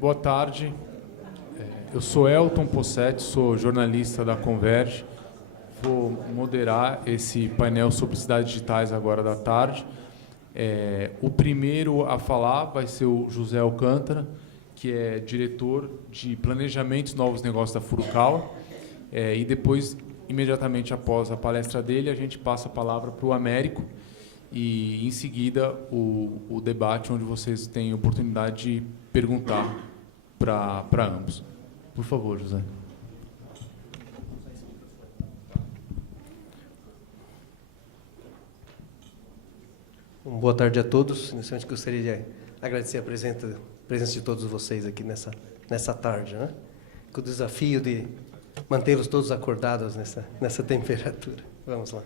Boa tarde. Eu sou Elton Possetti, sou jornalista da Converge. Vou moderar esse painel sobre cidades digitais agora da tarde. O primeiro a falar vai ser o José Alcântara, que é diretor de Planejamento e Novos Negócios da Furukawa. E depois, imediatamente após a palestra dele, a gente passa a palavra para o Américo e, em seguida, o debate, onde vocês têm oportunidade de perguntar para ambos. Por favor, José. Boa tarde a todos. Inicialmente gostaria de agradecer a presença de todos vocês aqui nessa tarde, né? Com o desafio de mantê-los todos acordados nessa temperatura. Vamos lá.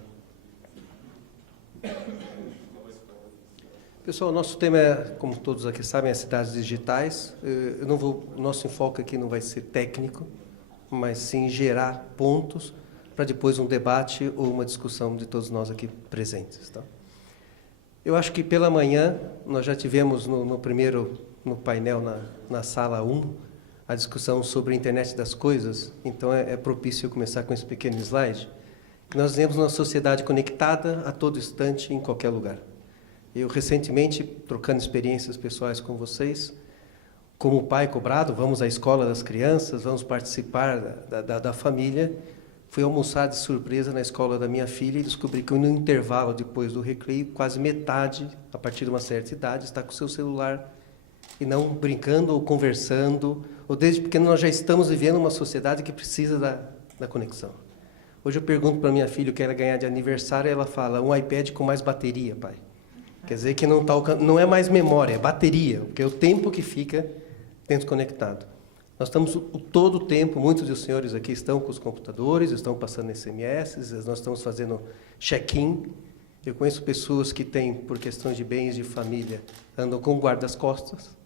Pessoal, nosso tema é, como todos aqui sabem, as cidades digitais. O nosso enfoque aqui não vai ser técnico, mas sim gerar pontos para depois um debate ou uma discussão de todos nós aqui presentes, tá? Eu acho que pela manhã nós já tivemos no painel na sala 1 a discussão sobre a internet das coisas, então é propício começar com esse pequeno slide. Nós vivemos numa sociedade conectada a todo instante, em qualquer lugar. Eu, recentemente, trocando experiências pessoais com vocês, como pai cobrado, vamos à escola das crianças, vamos participar da família. Fui almoçar de surpresa na escola da minha filha e descobri que no intervalo, depois do recreio, quase metade, a partir de uma certa idade, está com o seu celular e não brincando ou conversando. Ou desde pequeno nós já estamos vivendo uma sociedade que precisa da conexão. Hoje eu pergunto para minha filha o que ela ganhar de aniversário e ela fala, um iPad com mais bateria, pai. Quer dizer que não é mais memória, é bateria, porque é o tempo que fica dentro conectado. Nós estamos todo o tempo, muitos dos senhores aqui estão com os computadores, estão passando SMS, nós estamos fazendo check-in. Eu conheço pessoas que têm, por questões de bens de família, andam com guarda-costas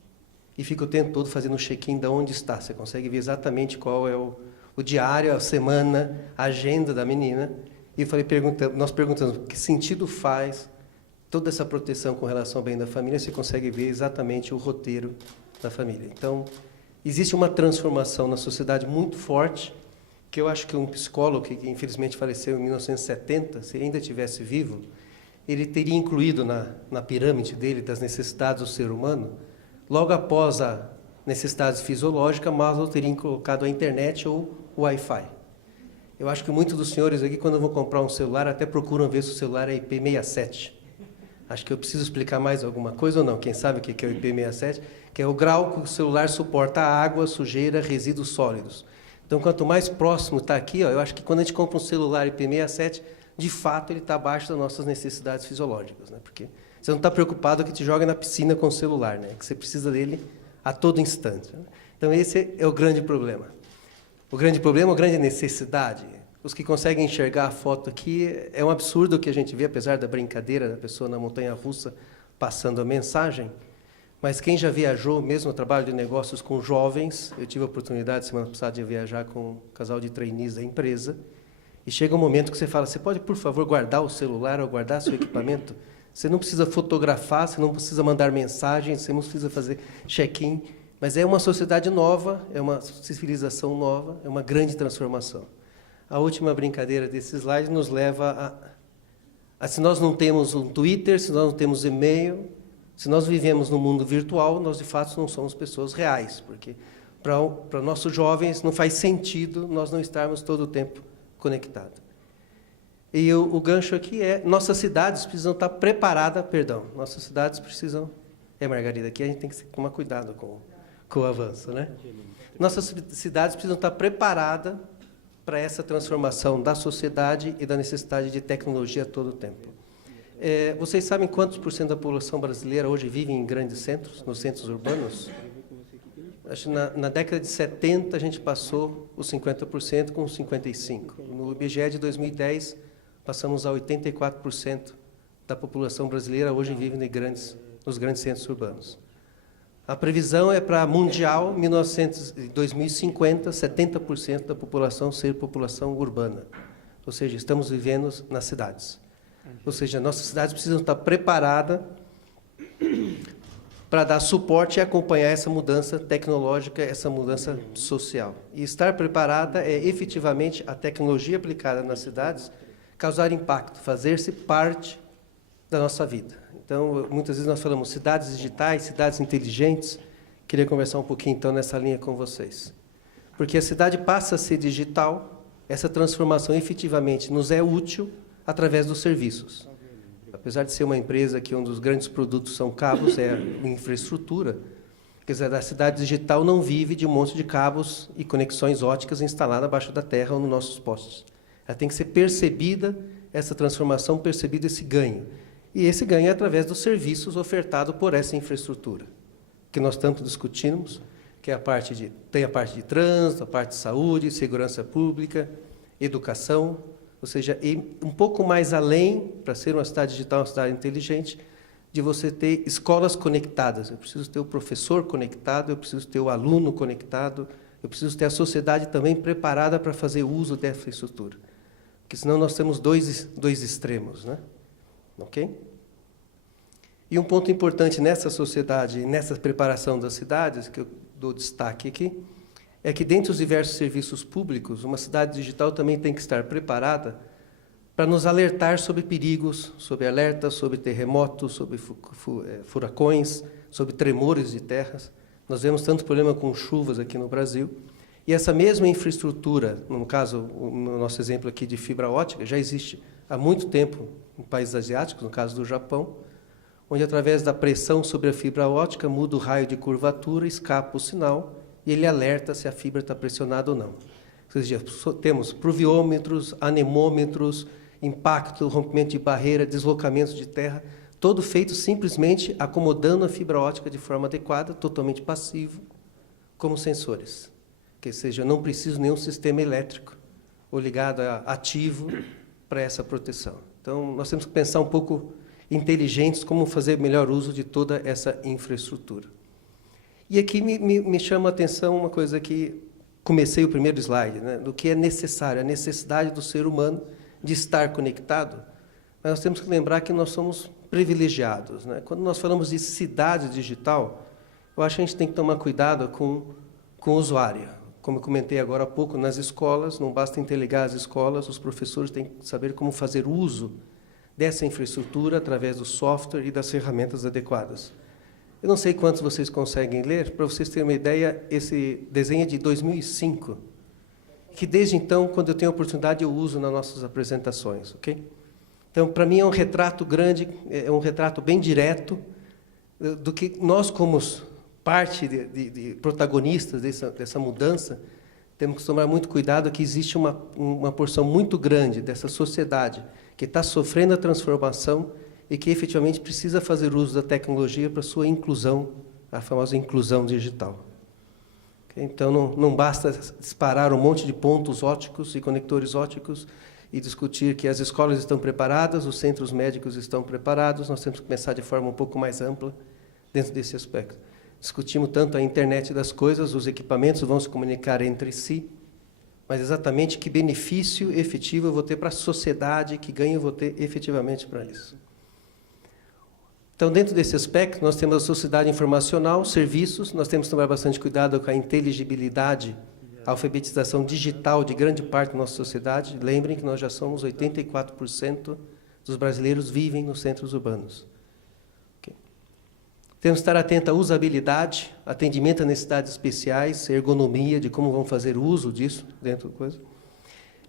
e ficam o tempo todo fazendo check-in de onde está. Você consegue ver exatamente qual é o diário, a semana, a agenda da menina. E nós perguntamos, que sentido faz toda essa proteção com relação ao bem da família? Você consegue ver exatamente o roteiro da família. Então, existe uma transformação na sociedade muito forte, que eu acho que um psicólogo, que infelizmente faleceu em 1970, se ainda estivesse vivo, ele teria incluído na pirâmide dele das necessidades do ser humano, logo após a necessidade fisiológica, Maslow teria colocado a internet ou o Wi-Fi. Eu acho que muitos dos senhores aqui, quando vão comprar um celular, até procuram ver se o celular é IP67. Acho que eu preciso explicar mais alguma coisa ou não? Quem sabe o que é o IP67? Que é o grau que o celular suporta água, sujeira, resíduos sólidos. Então, quanto mais próximo está aqui, eu acho que quando a gente compra um celular IP67, de fato, ele está abaixo das nossas necessidades fisiológicas, né? Porque você não está preocupado que te joga na piscina com o celular, né? Que você precisa dele a todo instante, né? Então, esse é o grande problema. O grande problema, a grande necessidade. Os que conseguem enxergar a foto aqui, é um absurdo o que a gente vê, apesar da brincadeira da pessoa na montanha-russa passando a mensagem. Mas quem já viajou, mesmo no trabalho de negócios com jovens, eu tive a oportunidade, semana passada, de viajar com um casal de trainees da empresa, e chega um momento que você fala, você pode, por favor, guardar o celular ou guardar seu equipamento? Você não precisa fotografar, você não precisa mandar mensagem, você não precisa fazer check-in, mas é uma sociedade nova, é uma civilização nova, é uma grande transformação. A última brincadeira desse slide nos leva a se nós não temos um Twitter, se nós não temos e-mail, se nós vivemos no mundo virtual, nós, de fato, não somos pessoas reais, porque para nossos jovens não faz sentido nós não estarmos todo o tempo conectados. E o gancho aqui é, nossas cidades precisam estar preparadas, nossas cidades precisam... Margarida, aqui a gente tem que tomar cuidado com o avanço, né? Nossas cidades precisam estar preparadas para essa transformação da sociedade e da necessidade de tecnologia a todo o tempo. Vocês sabem quantos por cento da população brasileira hoje vive em grandes centros, nos centros urbanos? Acho que na década de 70 a gente passou os 50% com 55%. No IBGE de 2010 passamos a 84% da população brasileira hoje vive nos grandes centros urbanos. A previsão é para mundial, 2050, 70% da população ser população urbana. Ou seja, estamos vivendo nas cidades. Ou seja, nossas cidades precisam estar preparadas para dar suporte e acompanhar essa mudança tecnológica, essa mudança social. E estar preparada é, efetivamente, a tecnologia aplicada nas cidades causar impacto, fazer-se parte da nossa vida. Então, muitas vezes nós falamos cidades digitais, cidades inteligentes. Queria conversar um pouquinho, então, nessa linha com vocês. Porque a cidade passa a ser digital, essa transformação efetivamente nos é útil através dos serviços. Apesar de ser uma empresa que um dos grandes produtos são cabos, é a infraestrutura, quer dizer, a cidade digital não vive de um monte de cabos e conexões óticas instaladas abaixo da terra ou nos nossos postes. Ela tem que ser percebida, essa transformação, percebido esse ganho. E esse ganho é através dos serviços ofertados por essa infraestrutura, que nós tanto discutimos, que é tem a parte de trânsito, a parte de saúde, segurança pública, educação, ou seja, ir um pouco mais além, para ser uma cidade digital, uma cidade inteligente, de você ter escolas conectadas. Eu preciso ter o professor conectado, eu preciso ter o aluno conectado, eu preciso ter a sociedade também preparada para fazer uso dessa infraestrutura. Porque senão nós temos dois extremos, né? Ok? E um ponto importante nessa sociedade, nessa preparação das cidades, que eu dou destaque aqui, é que, dentre os diversos serviços públicos, uma cidade digital também tem que estar preparada para nos alertar sobre perigos, sobre alertas, sobre terremotos, sobre furacões, sobre tremores de terras. Nós vemos tanto problema com chuvas aqui no Brasil. E essa mesma infraestrutura, no caso, no nosso exemplo aqui de fibra ótica, já existe há muito tempo em países asiáticos, no caso do Japão, onde, através da pressão sobre a fibra ótica, muda o raio de curvatura, escapa o sinal, e ele alerta se a fibra está pressionada ou não. Ou seja, temos pluviômetros, anemômetros, impacto, rompimento de barreira, deslocamento de terra, todo feito simplesmente acomodando a fibra ótica de forma adequada, totalmente passivo, como sensores. Ou seja, eu não preciso nenhum sistema elétrico ou ligado a ativo para essa proteção. Então, nós temos que pensar um pouco inteligentes como fazer melhor uso de toda essa infraestrutura. E aqui me chama a atenção uma coisa que comecei o primeiro slide, né, do que é necessário, a necessidade do ser humano de estar conectado. Mas nós temos que lembrar que nós somos privilegiados, né? Quando nós falamos de cidade digital, eu acho que a gente tem que tomar cuidado com o usuário. Como eu comentei agora há pouco, nas escolas, não basta interligar as escolas, os professores têm que saber como fazer uso dessa infraestrutura através do software e das ferramentas adequadas. Eu não sei quantos vocês conseguem ler, para vocês terem uma ideia, esse desenho é de 2005, que desde então, quando eu tenho a oportunidade, eu uso nas nossas apresentações, ok? Então, para mim, é um retrato grande, é um retrato bem direto do que nós, como parte de protagonistas dessa mudança, temos que tomar muito cuidado, que existe uma porção muito grande dessa sociedade que está sofrendo a transformação e que efetivamente precisa fazer uso da tecnologia para sua inclusão, a famosa inclusão digital. Então, não basta disparar um monte de pontos óticos e conectores óticos e discutir que as escolas estão preparadas, os centros médicos estão preparados, nós temos que pensar de forma um pouco mais ampla dentro desse aspecto. Discutimos tanto a internet das coisas, os equipamentos vão se comunicar entre si, mas exatamente que benefício efetivo eu vou ter para a sociedade, que ganho eu vou ter efetivamente para isso. Então, dentro desse aspecto, nós temos a sociedade informacional, serviços, nós temos que tomar bastante cuidado com a inteligibilidade, a alfabetização digital de grande parte da nossa sociedade. Lembrem que nós já somos 84% dos brasileiros vivem nos centros urbanos. Okay. Temos que estar atentos à usabilidade, atendimento a necessidades especiais, ergonomia, de como vão fazer uso disso dentro da coisa.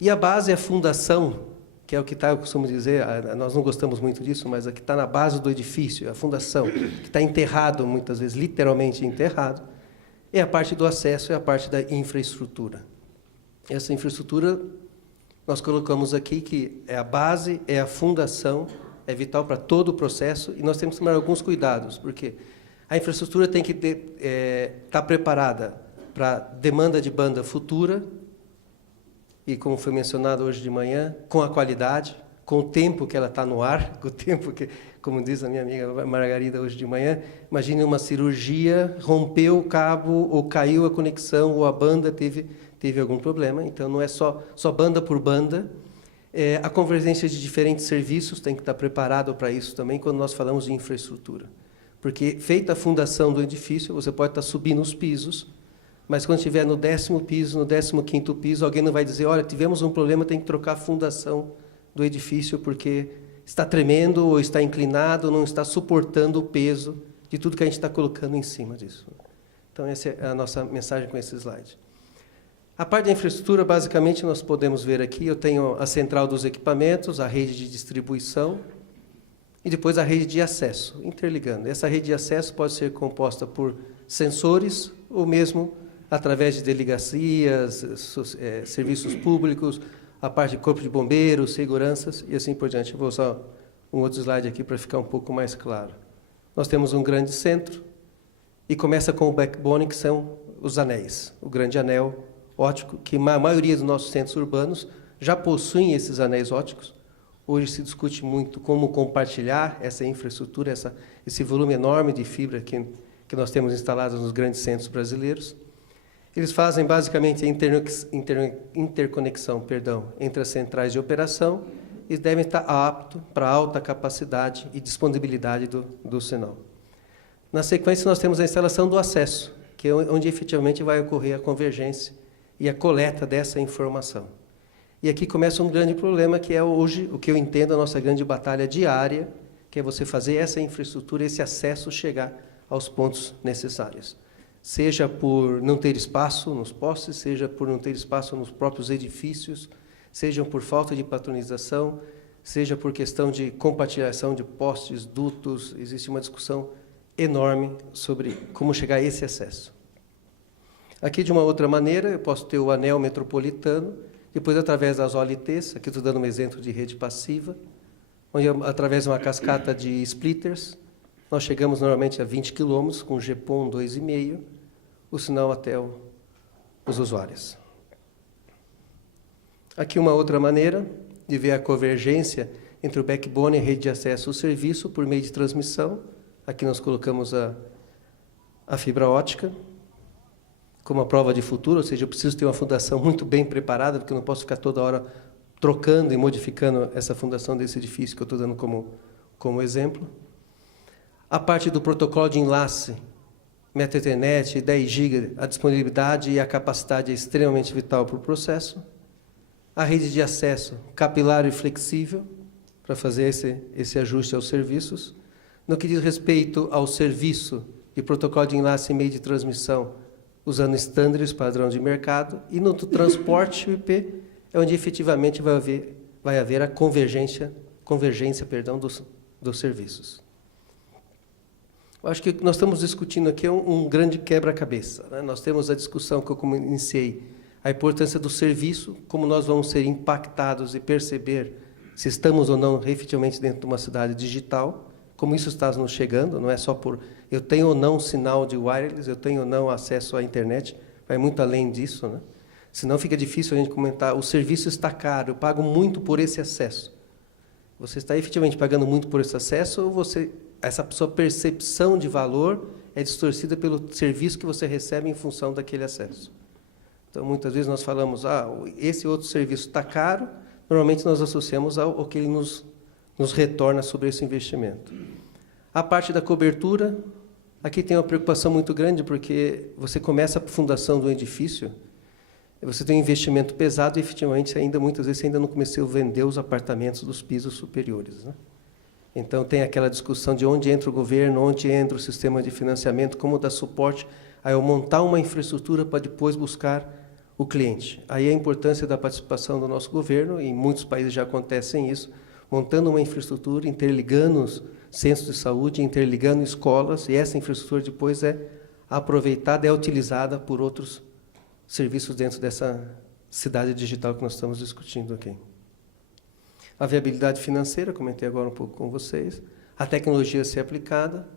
E a base é a fundação, que é o que está, eu costumo dizer, nós não gostamos muito disso, mas a que está na base do edifício, a fundação, que está enterrado, muitas vezes, literalmente enterrado, é a parte do acesso, é a parte da infraestrutura. Essa infraestrutura, nós colocamos aqui que é a base, é a fundação, é vital para todo o processo, e nós temos que tomar alguns cuidados, porque a infraestrutura tem que estar preparada para demanda de banda futura, e como foi mencionado hoje de manhã, com a qualidade, com o tempo que ela está no ar, com o tempo que, como diz a minha amiga Margarida hoje de manhã, imagine uma cirurgia, rompeu o cabo, ou caiu a conexão, ou a banda teve algum problema. Então, não é só banda por banda. A convergência de diferentes serviços tem que estar preparado para isso também, quando nós falamos de infraestrutura. Porque, feita a fundação do edifício, você pode estar subindo os pisos, mas quando estiver no 10º piso, no 15º piso, alguém não vai dizer, olha, tivemos um problema, tem que trocar a fundação do edifício, porque está tremendo, ou está inclinado, ou não está suportando o peso de tudo que a gente está colocando em cima disso. Então, essa é a nossa mensagem com esse slide. A parte da infraestrutura, basicamente, nós podemos ver aqui, eu tenho a central dos equipamentos, a rede de distribuição, e depois a rede de acesso, interligando. Essa rede de acesso pode ser composta por sensores, ou mesmo através de delegacias, serviços públicos, a parte de corpo de bombeiros, seguranças, e assim por diante. Eu vou usar um outro slide aqui para ficar um pouco mais claro. Nós temos um grande centro, e começa com o backbone, que são os anéis. O grande anel óptico, que a maioria dos nossos centros urbanos já possuem esses anéis ópticos. Hoje se discute muito como compartilhar essa infraestrutura, esse volume enorme de fibra que nós temos instalados nos grandes centros brasileiros. Eles fazem basicamente a interconexão entre as centrais de operação e devem estar aptos para alta capacidade e disponibilidade do sinal. Na sequência, nós temos a instalação do acesso, que é onde efetivamente vai ocorrer a convergência e a coleta dessa informação. E aqui começa um grande problema, que é hoje, o que eu entendo, a nossa grande batalha diária, que é você fazer essa infraestrutura, esse acesso chegar aos pontos necessários. Seja por não ter espaço nos postes, seja por não ter espaço nos próprios edifícios, seja por falta de patronização, seja por questão de compartilhação de postes, dutos. Existe uma discussão enorme sobre como chegar a esse acesso. Aqui, de uma outra maneira, eu posso ter o anel metropolitano, depois, através das OLTs, aqui estou dando um exemplo de rede passiva, onde, através de uma cascata de splitters, nós chegamos normalmente a 20 km, com GPON 2,5, o sinal até os usuários. Aqui, uma outra maneira de ver a convergência entre o backbone e a rede de acesso ao serviço por meio de transmissão. Aqui nós colocamos a fibra ótica como a prova de futuro, ou seja, eu preciso ter uma fundação muito bem preparada, porque eu não posso ficar toda hora trocando e modificando essa fundação desse edifício que eu estou dando como exemplo. A parte do protocolo de enlace, Meta Ethernet, 10 GB, a disponibilidade e a capacidade é extremamente vital para o processo. A rede de acesso capilar e flexível, para fazer esse ajuste aos serviços. No que diz respeito ao serviço de protocolo de enlace e meio de transmissão, usando estándares padrão de mercado, e no transporte IP é onde efetivamente vai haver a convergência dos serviços. Eu acho que o que nós estamos discutindo aqui é um grande quebra-cabeça, né? Nós temos a discussão que eu iniciei, a importância do serviço, como nós vamos ser impactados e perceber se estamos ou não efetivamente dentro de uma cidade digital, como isso está nos chegando, não é só por eu tenho ou não sinal de wireless, eu tenho ou não acesso à internet, vai muito além disso, né? Senão fica difícil a gente comentar, o serviço está caro, eu pago muito por esse acesso. Você está efetivamente pagando muito por esse acesso ou essa sua percepção de valor é distorcida pelo serviço que você recebe em função daquele acesso? Então, muitas vezes nós falamos, esse outro serviço está caro, normalmente nós associamos ao que ele nos retorna sobre esse investimento. A parte da cobertura, aqui tem uma preocupação muito grande, porque você começa a fundação do edifício, você tem um investimento pesado e, efetivamente, muitas vezes, você ainda não começou a vender os apartamentos dos pisos superiores, né? Então, tem aquela discussão de onde entra o governo, onde entra o sistema de financiamento, como dar suporte a eu montar uma infraestrutura para depois buscar o cliente. Aí a importância da participação do nosso governo, em muitos países já acontecem isso, montando uma infraestrutura, interligando os centros de saúde, interligando escolas, e essa infraestrutura depois é aproveitada, é utilizada por outros serviços dentro dessa cidade digital que nós estamos discutindo aqui. A viabilidade financeira, comentei agora um pouco com vocês, a tecnologia ser aplicada.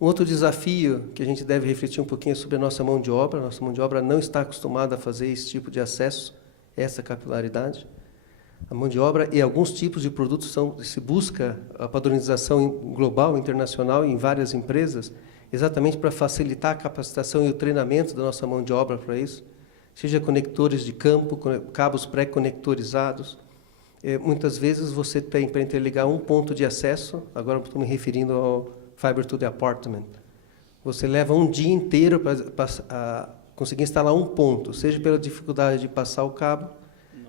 Um outro desafio que a gente deve refletir um pouquinho é sobre a nossa mão de obra. A nossa mão de obra não está acostumada a fazer esse tipo de acesso, essa capilaridade. A mão de obra e alguns tipos de produtos se busca a padronização global, internacional, em várias empresas, exatamente para facilitar a capacitação e o treinamento da nossa mão de obra para isso, seja conectores de campo, cabos pré-conectorizados. Muitas vezes você tem para interligar um ponto de acesso, agora estou me referindo Fiber to the Apartment. Você leva um dia inteiro para conseguir instalar um ponto, seja pela dificuldade de passar o cabo,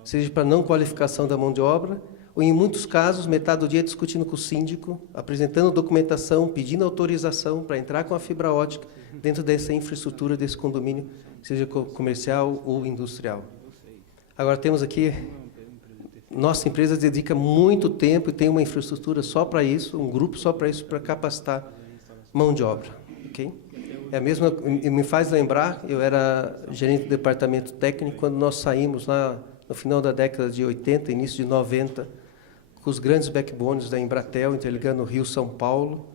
seja para não qualificação da mão de obra, ou, em muitos casos, metade do dia discutindo com o síndico, apresentando documentação, pedindo autorização para entrar com a fibra ótica dentro dessa infraestrutura desse condomínio, seja comercial ou industrial. Agora, temos aqui, nossa empresa dedica muito tempo e tem uma infraestrutura só para isso, um grupo só para isso, para capacitar mão de obra. Okay? É a mesma, me faz lembrar, eu era gerente do departamento técnico quando nós saímos lá no final da década de 80, início de 90, com os grandes backbones da Embratel, interligando Rio-São Paulo,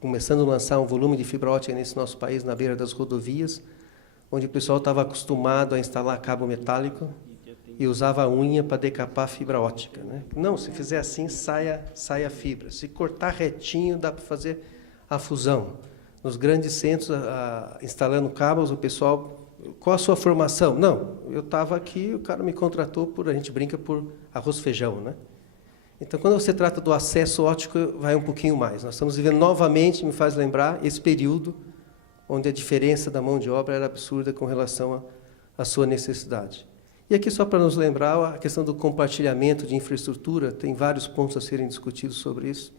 começando a lançar um volume de fibra ótica nesse nosso país, na beira das rodovias, onde o pessoal estava acostumado a instalar cabo metálico e usava a unha para decapar a fibra ótica. Né? Não, se fizer assim, sai a fibra. Se cortar retinho, dá para fazer a fusão. Nos grandes centros, instalando cabos, o pessoal... Qual a sua formação? Não, eu estava aqui, o cara me contratou a gente brinca por arroz e feijão, né? Então, quando você trata do acesso óptico, vai um pouquinho mais. Nós estamos vivendo novamente, me faz lembrar, esse período onde a diferença da mão de obra era absurda com relação à sua necessidade. E aqui, só para nos lembrar, a questão do compartilhamento de infraestrutura, tem vários pontos a serem discutidos sobre isso.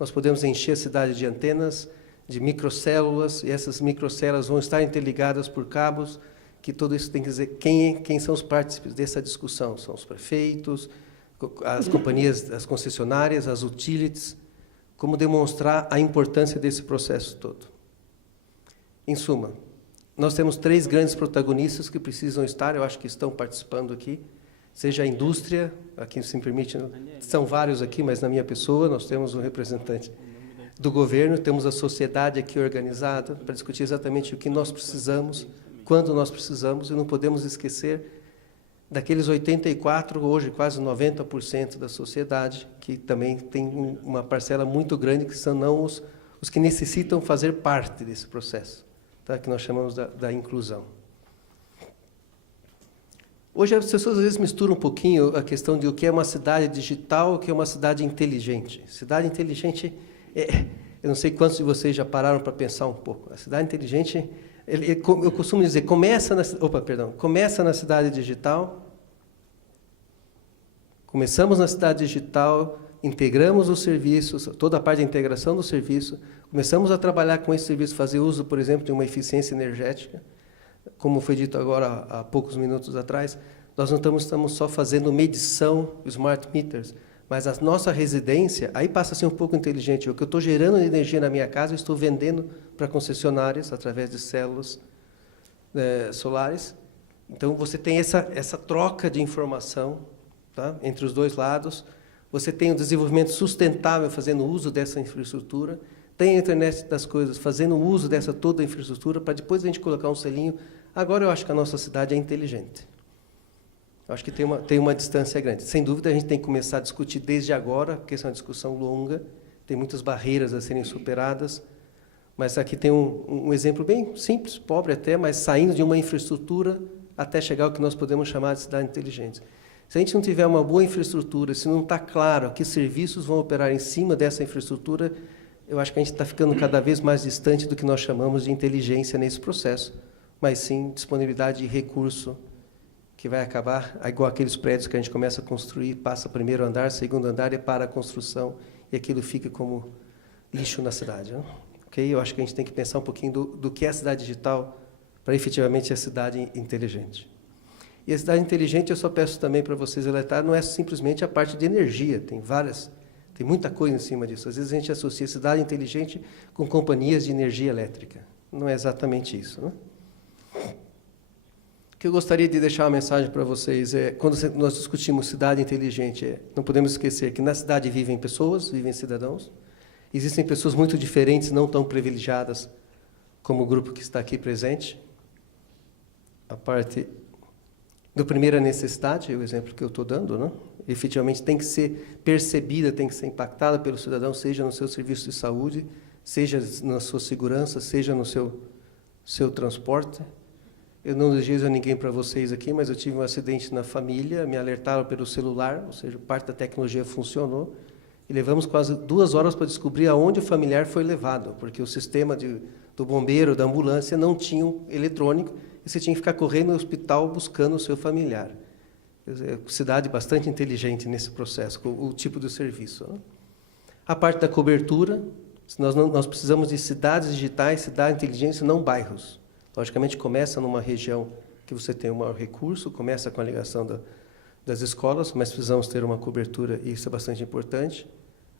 Nós podemos encher a cidade de antenas, de microcélulas, e essas microcélulas vão estar interligadas por cabos, que tudo isso tem que dizer quem são os partícipes dessa discussão. São os prefeitos, as companhias, as concessionárias, as utilities, como demonstrar a importância desse processo todo. Em suma, nós temos 3 grandes protagonistas que precisam estar, eu acho que estão participando aqui, seja a indústria, aqui se me permite, são vários aqui, mas na minha pessoa nós temos um representante do governo, temos a sociedade aqui organizada para discutir exatamente o que nós precisamos, quando nós precisamos, e não podemos esquecer daqueles 84%, hoje quase 90% da sociedade, que também tem uma parcela muito grande, que são não os que necessitam fazer parte desse processo, tá? Que nós chamamos da inclusão. Hoje as pessoas às vezes misturam um pouquinho a questão de o que é uma cidade digital e o que é uma cidade inteligente. Cidade inteligente, eu não sei quantos de vocês já pararam para pensar um pouco. A cidade inteligente, eu costumo dizer, começa na cidade digital, começamos na cidade digital, integramos os serviços, toda a parte da integração do serviço, começamos a trabalhar com esse serviço, fazer uso, por exemplo, de uma eficiência energética, como foi dito agora há poucos minutos atrás, nós não estamos só fazendo medição, smart meters, mas a nossa residência, aí passa a ser um pouco inteligente. O que eu estou gerando de energia na minha casa, eu estou vendendo para concessionárias, através de células solares. Então, você tem essa troca de informação, tá, entre os dois lados. Você tem o desenvolvimento sustentável fazendo uso dessa infraestrutura. Tem a internet das coisas fazendo uso dessa toda a infraestrutura, para depois a gente colocar um selinho. Agora, eu acho que a nossa cidade é inteligente. Eu acho que tem uma distância grande. Sem dúvida, a gente tem que começar a discutir desde agora, porque essa é uma discussão longa, tem muitas barreiras a serem superadas, mas aqui tem um exemplo bem simples, pobre até, mas saindo de uma infraestrutura até chegar ao que nós podemos chamar de cidade inteligente. Se a gente não tiver uma boa infraestrutura, se não está claro que serviços vão operar em cima dessa infraestrutura, eu acho que a gente está ficando cada vez mais distante do que nós chamamos de inteligência nesse processo, mas sim disponibilidade de recurso, que vai acabar igual aqueles prédios que a gente começa a construir, passa primeiro andar, segundo andar e para a construção, e aquilo fica como lixo na cidade. Né? Okay? Eu acho que a gente tem que pensar um pouquinho do que é a cidade digital para efetivamente a cidade inteligente. E a cidade inteligente, eu só peço também para vocês alertar, não é simplesmente a parte de energia, tem muita coisa em cima disso. Às vezes a gente associa a cidade inteligente com companhias de energia elétrica. Não é exatamente isso. Né? O que eu gostaria de deixar uma mensagem para vocês é, quando nós discutimos cidade inteligente, não podemos esquecer que na cidade vivem pessoas, vivem cidadãos. Existem pessoas muito diferentes, não tão privilegiadas como o grupo que está aqui presente. A parte da primeira necessidade, é o exemplo que eu estou dando, né? Efetivamente tem que ser percebida, tem que ser impactada pelo cidadão, seja no seu serviço de saúde, seja na sua segurança, seja no seu transporte. Eu não desejo a ninguém para vocês aqui, mas eu tive um acidente na família, me alertaram pelo celular, ou seja, parte da tecnologia funcionou, e levamos quase 2 horas para descobrir aonde o familiar foi levado, porque o sistema do bombeiro, da ambulância, não tinha um eletrônico, e você tinha que ficar correndo no hospital buscando o seu familiar. Quer dizer, cidade bastante inteligente nesse processo, com o tipo de serviço, né? A parte da cobertura, nós precisamos de cidades digitais, cidades inteligentes, não bairros. Logicamente, começa numa região que você tem o maior recurso, começa com a ligação das escolas, mas precisamos ter uma cobertura, e isso é bastante importante.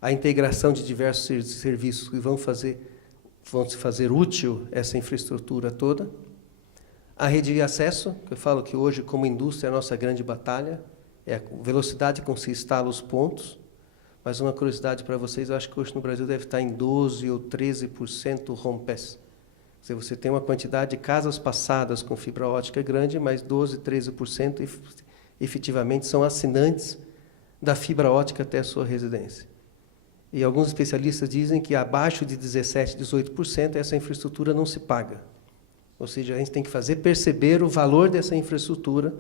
A integração de diversos serviços que vão se fazer útil essa infraestrutura toda. A rede de acesso, que eu falo que hoje, como indústria, é a nossa grande batalha, é a velocidade com que se instala os pontos. Mas uma curiosidade para vocês, eu acho que hoje no Brasil deve estar em 12% ou 13% home pass. Quer dizer, você tem uma quantidade de casas passadas com fibra ótica grande, mas 12%, 13% efetivamente são assinantes da fibra ótica até a sua residência. E alguns especialistas dizem que abaixo de 17%, 18% essa infraestrutura não se paga. Ou seja, a gente tem que fazer perceber o valor dessa infraestrutura,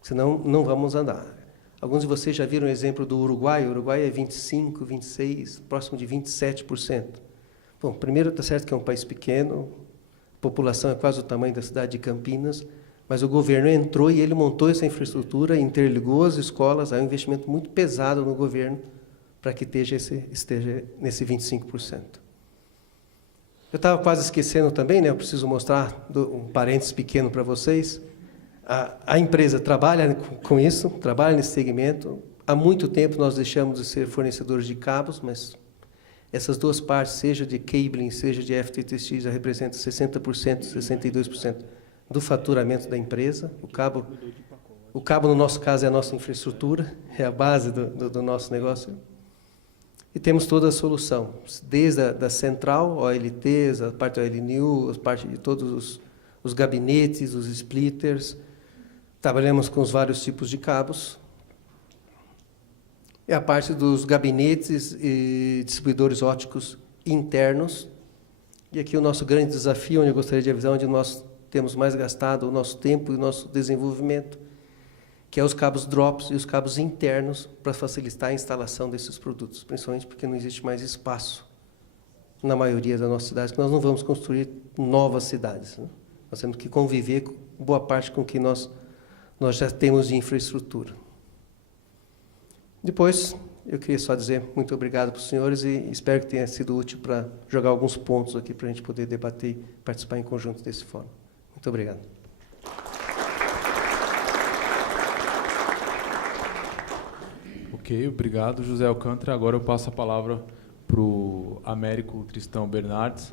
senão não vamos andar. Alguns de vocês já viram o exemplo do Uruguai. O Uruguai é 25%, 26%, próximo de 27%. Bom, primeiro, está certo que é um país pequeno, a população é quase o tamanho da cidade de Campinas, mas o governo entrou e ele montou essa infraestrutura, interligou as escolas, há um investimento muito pesado no governo para que esteja nesse 25%. Eu estava quase esquecendo também, né? Eu preciso mostrar um parênteses pequeno para vocês. A empresa trabalha com isso, trabalha nesse segmento. Há muito tempo nós deixamos de ser fornecedores de cabos, mas essas duas partes, seja de cabling, seja de FTTX, já representam 60%, 62% do faturamento da empresa. O cabo, no nosso caso, é a nossa infraestrutura, é a base do nosso negócio. E temos toda a solução, desde a central, OLTs, a parte OLNU, a parte de todos os gabinetes, os splitters. Trabalhamos com os vários tipos de cabos. E a parte dos gabinetes e distribuidores óticos internos. E aqui o nosso grande desafio, onde eu gostaria de avisar, onde nós temos mais gastado o nosso tempo e o nosso desenvolvimento, que é os cabos drops e os cabos internos para facilitar a instalação desses produtos, principalmente porque não existe mais espaço na maioria das nossas cidades, porque nós não vamos construir novas cidades, né? Nós temos que conviver com boa parte com o que nós já temos de infraestrutura. Depois, eu queria só dizer muito obrigado para os senhores e espero que tenha sido útil para jogar alguns pontos aqui para a gente poder debater e participar em conjunto desse fórum. Muito obrigado. Ok, obrigado, José Alcântara. Agora eu passo a palavra para o Américo Tristão Bernardes,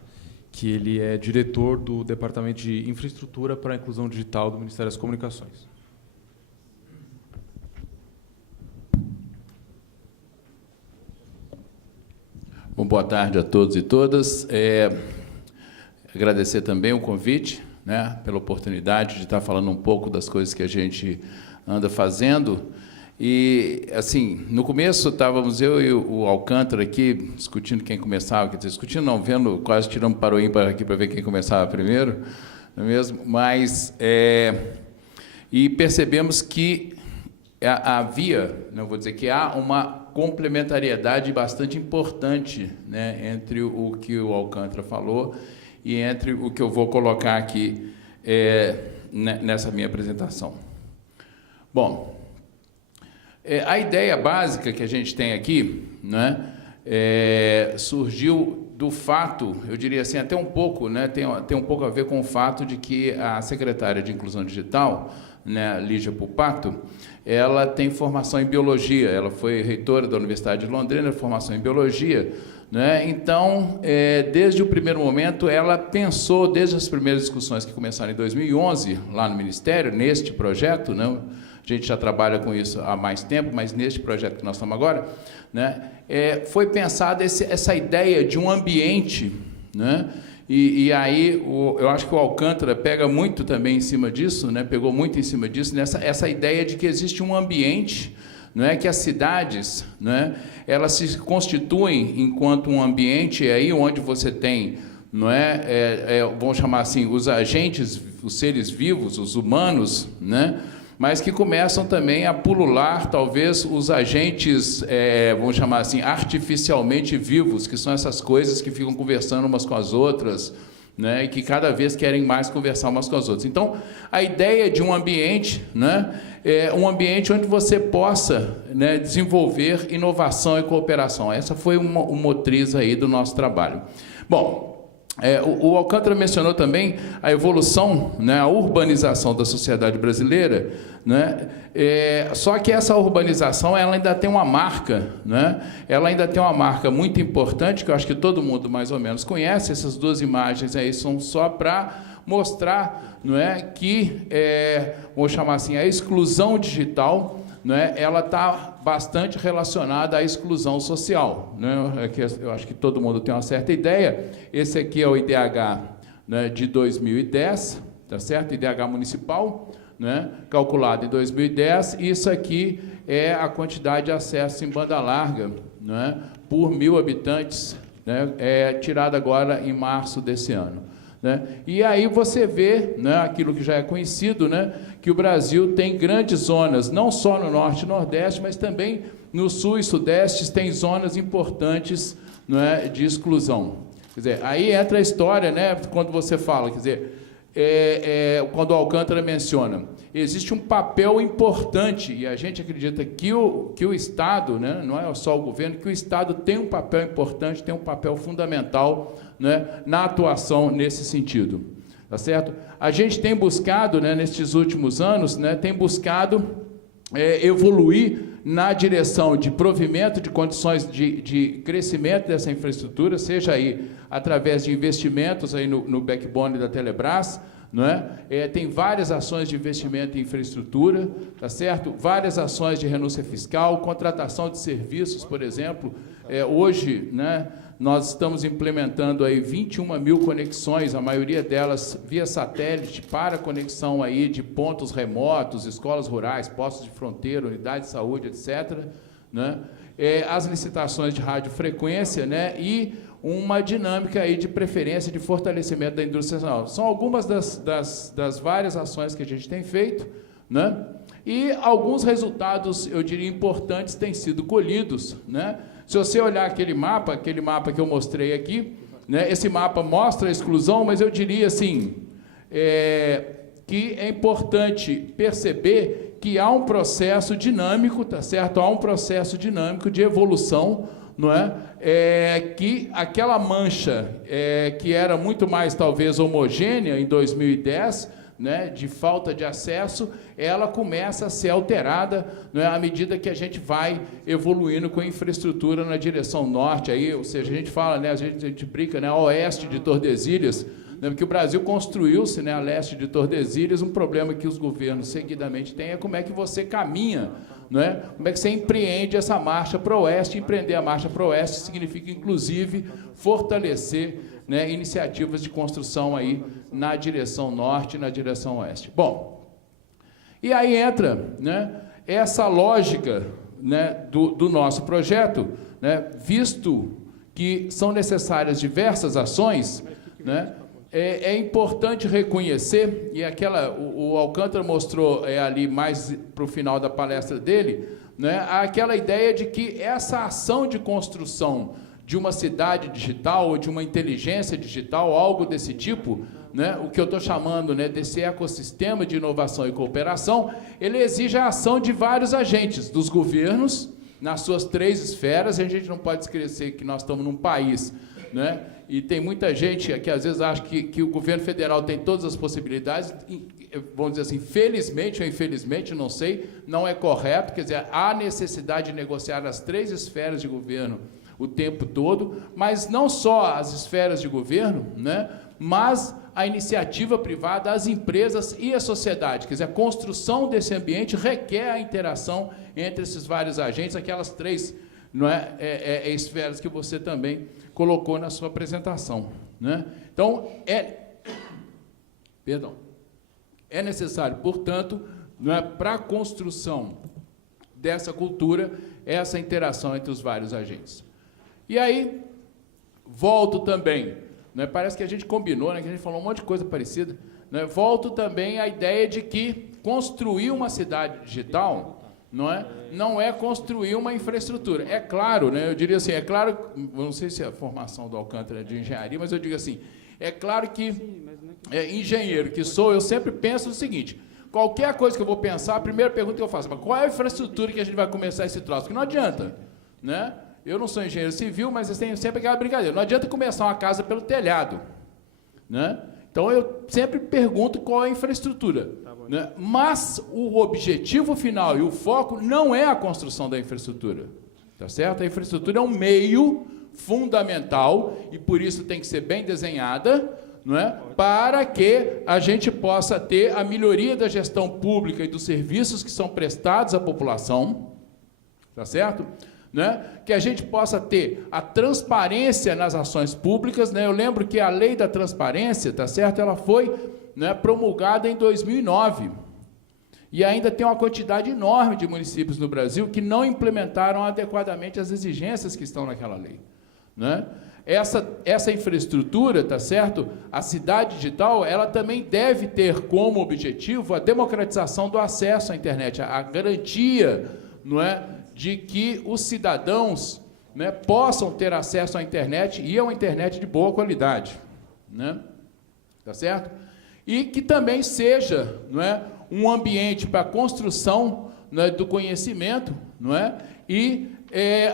que ele é diretor do Departamento de Infraestrutura para a Inclusão Digital do Ministério das Comunicações. Bom, boa tarde a todos e todas. Agradecer também o convite, né, pela oportunidade de estar falando um pouco das coisas que a gente anda fazendo. E, assim, no começo estávamos eu e o Alcântara aqui discutindo quem começava, quer dizer, discutindo não, vendo, quase tirando para o ímpar aqui para ver quem começava primeiro, não é mesmo? Mas, e percebemos que havia, não vou dizer que há uma complementariedade bastante importante, né, entre o que o Alcântara falou e entre o que eu vou colocar aqui nessa minha apresentação. Bom, a ideia básica que a gente tem aqui, né, surgiu do fato, eu diria assim, até um pouco, né, tem um pouco a ver com o fato de que a secretária de Inclusão Digital, né, Lígia Pupato, ela tem formação em biologia, ela foi reitora da Universidade de Londrina, formação em biologia, né? Então, desde o primeiro momento, ela pensou, desde as primeiras discussões que começaram em 2011, lá no Ministério, neste projeto, né? A gente já trabalha com isso há mais tempo, mas neste projeto que nós estamos agora, né, foi pensada essa ideia de um ambiente, né? E aí, eu acho que o Alcântara pega muito também em cima disso, né? Pegou muito em cima disso, essa ideia de que existe um ambiente, não é, que as cidades, né, elas se constituem enquanto um ambiente aí onde você tem, não vamos chamar assim, os agentes, os seres vivos, os humanos, né, mas que começam também a pulular, talvez, os agentes, vamos chamar assim, artificialmente vivos, que são essas coisas que ficam conversando umas com as outras, né, e que cada vez querem mais conversar umas com as outras. Então, a ideia de um ambiente, né, é um ambiente onde você possa, né, desenvolver inovação e cooperação. Essa foi uma motriz aí do nosso trabalho. Bom, o Alcântara mencionou também a evolução, né, a urbanização da sociedade brasileira, né, só que essa urbanização ela ainda tem uma marca, né, ela ainda tem uma marca muito importante, que eu acho que todo mundo mais ou menos conhece. Essas duas imagens aí são só para mostrar, não é, que, vou chamar assim, a exclusão digital, né, ela está bastante relacionada à exclusão social, né? Eu acho que todo mundo tem uma certa ideia. Esse aqui é o IDH, né, de 2010, tá certo? IDH municipal, né, calculado em 2010. Isso aqui é a quantidade de acesso em banda larga, né, por 1.000 habitantes, né, tirada agora em março desse ano. Né? E aí você vê, né, aquilo que já é conhecido, né, que o Brasil tem grandes zonas, não só no Norte e Nordeste, mas também no Sul e Sudeste tem zonas importantes, né, de exclusão. Quer dizer, aí entra a história, né, quando você fala, quer dizer, quando o Alcântara menciona, existe um papel importante, e a gente acredita que o Estado, né, não é só o governo, que o Estado tem um papel importante, tem um papel fundamental, né, na atuação nesse sentido. Tá certo? A gente tem buscado, né, nestes últimos anos, né, tem buscado evoluir na direção de provimento de condições de crescimento dessa infraestrutura, seja aí através de investimentos aí no backbone da Telebrás, não é? Tem várias ações de investimento em infraestrutura, tá certo? Várias ações de renúncia fiscal, contratação de serviços, por exemplo. Hoje, né, nós estamos implementando aí 21.000 conexões, a maioria delas via satélite, para conexão aí de pontos remotos, escolas rurais, postos de fronteira, unidade de saúde, etc. Né? As licitações de radiofrequência, né, e uma dinâmica aí de preferência de fortalecimento da indústria nacional. São algumas das várias ações que a gente tem feito, né? E alguns resultados, eu diria, importantes têm sido colhidos, né? Se você olhar aquele mapa que eu mostrei aqui, né, esse mapa mostra a exclusão, mas eu diria assim, que é importante perceber que há um processo dinâmico, tá certo? Há um processo dinâmico de evolução, não é? Que aquela mancha que era muito mais, talvez, homogênea em 2010, né, de falta de acesso, ela começa a ser alterada, né, à medida que a gente vai evoluindo com a infraestrutura na direção norte, aí, ou seja, a gente fala, né, a gente brinca, né, a oeste de Tordesilhas, né, porque o Brasil construiu-se, né, a leste de Tordesilhas. Um problema que os governos seguidamente têm é como é que você caminha, não é? Como é que você empreende essa marcha para o oeste. Empreender a marcha para o oeste significa, inclusive, fortalecer, né, iniciativas de construção aí na direção norte e na direção oeste. Bom, e aí entra, né, essa lógica, né, do nosso projeto, né, visto que são necessárias diversas ações, né, é importante reconhecer, e o Alcântara mostrou ali mais para o final da palestra dele, né, aquela ideia de que essa ação de construção de uma cidade digital ou de uma inteligência digital, algo desse tipo, né, o que eu estou chamando, né, desse ecossistema de inovação e cooperação, ele exige a ação de vários agentes, dos governos, nas suas 3 esferas. A gente não pode esquecer que nós estamos num país, né, e tem muita gente que às vezes acha que o governo federal tem todas as possibilidades. Vamos dizer assim, felizmente ou infelizmente, não sei, não é correto. Quer dizer, há necessidade de negociar as 3 esferas de governo o tempo todo, mas não só as esferas de governo, né, mas a iniciativa privada, as empresas e a sociedade. Quer dizer, a construção desse ambiente requer a interação entre esses vários agentes, aquelas 3, não esferas que você também colocou na sua apresentação, né? Então, é necessário, portanto, para a construção dessa cultura, essa interação entre os vários agentes. E aí, volto também, né, parece que a gente combinou, né, que a gente falou um monte de coisa parecida, né? Volto também à ideia de que construir uma cidade digital não é construir uma infraestrutura. É claro, né, eu diria assim, é claro, não sei se a formação do Alcântara é de engenharia, mas eu digo assim, é claro que engenheiro que sou, eu sempre penso o seguinte: qualquer coisa que eu vou pensar, a primeira pergunta que eu faço é: qual é a infraestrutura que a gente vai começar esse troço? Porque não adianta, né? Eu não sou engenheiro civil, mas eu tenho sempre aquela brincadeira. Não adianta começar uma casa pelo telhado, né? Então eu sempre pergunto qual é a infraestrutura, né? Mas o objetivo final e o foco não é a construção da infraestrutura, tá certo? A infraestrutura é um meio fundamental e por isso tem que ser bem desenhada, não é? Para que a gente possa ter a melhoria da gestão pública e dos serviços que são prestados à população, tá certo? Né? Que a gente possa ter a transparência nas ações públicas, né? Eu lembro que a lei da transparência, tá certo? Ela foi, né, promulgada em 2009 e ainda tem uma quantidade enorme de municípios no Brasil que não implementaram adequadamente as exigências que estão naquela lei, né? Essa infraestrutura, tá certo? A cidade digital, ela também deve ter como objetivo a democratização do acesso à internet, a garantia, não é, de que os cidadãos, né, possam ter acesso à internet e a uma internet de boa qualidade, né? Tá certo? E que também seja, não é, um ambiente para a construção, né, do conhecimento, não é? E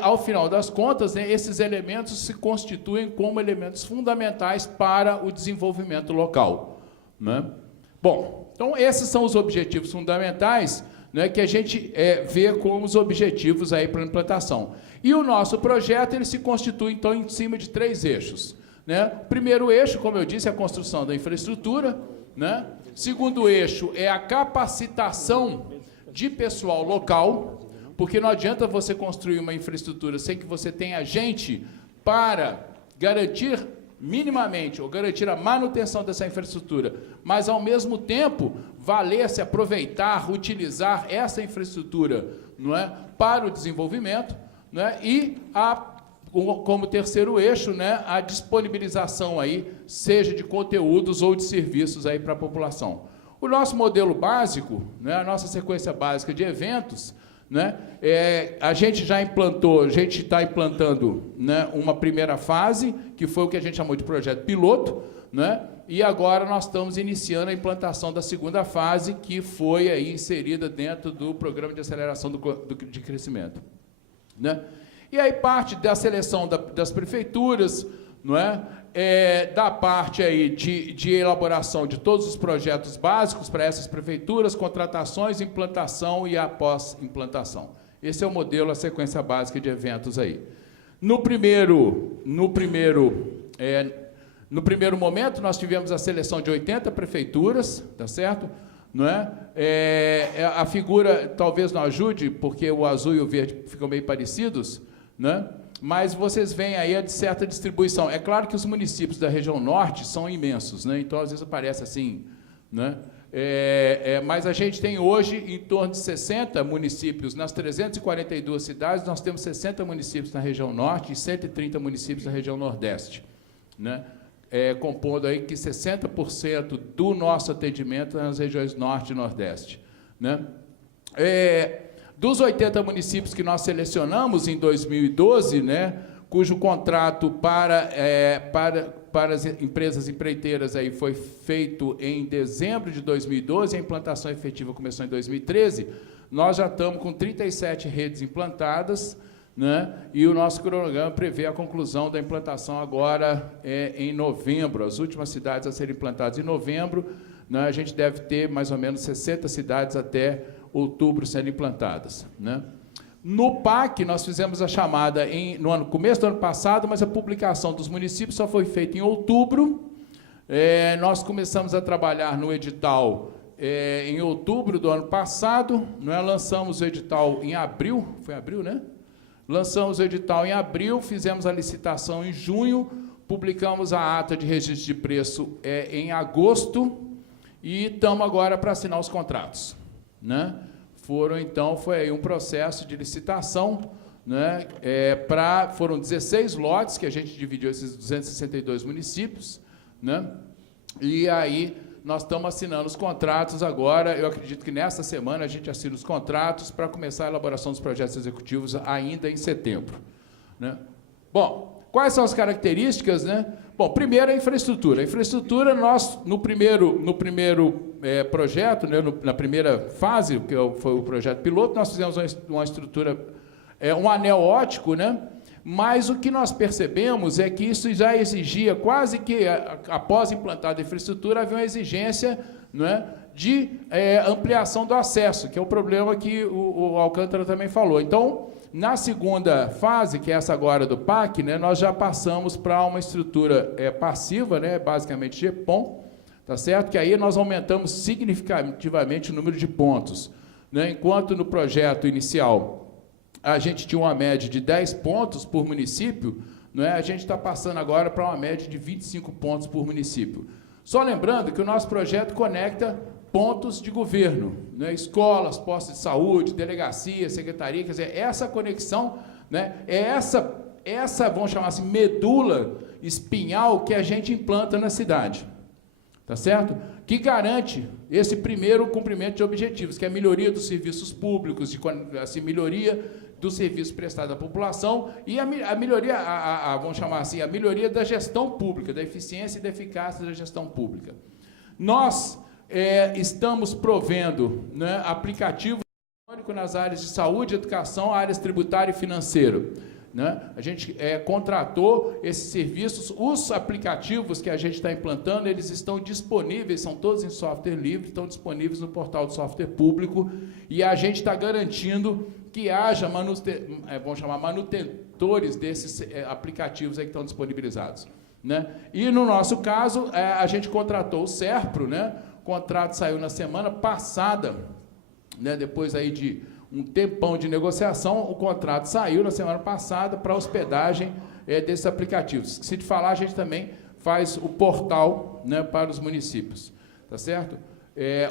ao final das contas, né, esses elementos se constituem como elementos fundamentais para o desenvolvimento local, né? Bom, então esses são os objetivos fundamentais, né, que a gente vê como os objetivos aí para a implantação. E o nosso projeto ele se constitui, então, em cima de 3 eixos, né? O primeiro eixo, como eu disse, é a construção da infraestrutura, né? Segundo eixo é a capacitação de pessoal local, porque não adianta você construir uma infraestrutura sem que você tenha gente para garantir minimamente, ou garantir a manutenção dessa infraestrutura, mas, ao mesmo tempo, valer-se, aproveitar, utilizar essa infraestrutura, não é, para o desenvolvimento, não é, e, como terceiro eixo, né, a disponibilização, aí, seja de conteúdos ou de serviços aí para a população. O nosso modelo básico, né, a nossa sequência básica de eventos, né, a gente já implantou, a gente está implantando, né, uma primeira fase, que foi o que a gente chamou de projeto piloto, né, e agora nós estamos iniciando a implantação da segunda fase, que foi aí inserida dentro do programa de aceleração de crescimento, né? E aí parte da seleção das prefeituras, não é? Da parte aí de elaboração de todos os projetos básicos para essas prefeituras, contratações, implantação e após implantação. Esse é o modelo, a sequência básica de eventos aí. No primeiro momento, nós tivemos a seleção de 80 prefeituras, tá certo? Não é? A figura talvez não ajude, porque o azul e o verde ficam meio parecidos, né? Mas vocês veem aí a de certa distribuição. É claro que os municípios da região norte são imensos, né? Então, às vezes, parece assim, né? Mas a gente tem hoje em torno de 60 municípios. Nas 342 cidades, nós temos 60 municípios na região norte e 130 municípios na região nordeste, né? Compondo aí que 60% do nosso atendimento é nas regiões norte e nordeste, né? Dos 80 municípios que nós selecionamos em 2012, né, cujo contrato para as empresas empreiteiras aí foi feito em dezembro de 2012, a implantação efetiva começou em 2013, nós já estamos com 37 redes implantadas, né, e o nosso cronograma prevê a conclusão da implantação agora em novembro. As últimas cidades a serem implantadas em novembro, né, a gente deve ter mais ou menos 60 cidades até outubro sendo implantadas, né? No PAC, nós fizemos a chamada no começo do ano passado, mas a publicação dos municípios só foi feita em outubro. Nós começamos a trabalhar no edital em outubro do ano passado, né? Lançamos o edital em abril, foi abril, né? Lançamos o edital em abril, fizemos a licitação em junho, publicamos a ata de registro de preço em agosto e estamos agora para assinar os contratos, né? Foi aí um processo de licitação, né? Foram 16 lotes que a gente dividiu esses 262 municípios, né? E aí nós estamos assinando os contratos agora. Eu acredito que nesta semana a gente assina os contratos para começar a elaboração dos projetos executivos ainda em setembro, né? Bom, quais são as características, né? Bom, primeiro a infraestrutura. A infraestrutura, nós, no primeiro projeto, né, na primeira fase, que foi o projeto piloto, nós fizemos uma estrutura, um anel óptico, né? Mas o que nós percebemos é que isso já exigia, quase que após implantada a infraestrutura, havia uma exigência, não é, de ampliação do acesso, que é o problema que o Alcântara também falou. Então, na segunda fase, que é essa agora do PAC, né, nós já passamos para uma estrutura passiva, né, basicamente GPON, tá certo? Que aí nós aumentamos significativamente o número de pontos, né? Enquanto no projeto inicial a gente tinha uma média de 10 pontos por município, não é? A gente está passando agora para uma média de 25 pontos por município. Só lembrando que o nosso projeto conecta pontos de governo, né? Escolas, postos de saúde, delegacia, secretaria, quer dizer, essa conexão, né? É essa, vamos chamar assim, medula espinhal que a gente implanta na cidade, tá certo? Que garante esse primeiro cumprimento de objetivos, que é a melhoria dos serviços públicos, assim, melhoria do serviço prestado à população e a melhoria, vamos chamar assim, a melhoria da gestão pública, da eficiência e da eficácia da gestão pública. Nós estamos provendo, né, aplicativos nas áreas de saúde, educação, áreas tributária e financeira, né? A gente contratou esses serviços, os aplicativos que a gente está implantando, eles estão disponíveis, são todos em software livre, estão disponíveis no portal de software público, e a gente está garantindo que haja vamos chamar manutentores desses aplicativos aí que estão disponibilizados, né? E no nosso caso, a gente contratou o SERPRO, né? O contrato saiu na semana passada, né? Depois aí de um tempão de negociação, o contrato saiu na semana passada para a hospedagem desses aplicativos. Se te falar, a gente também faz o portal, né, para os municípios, tá certo?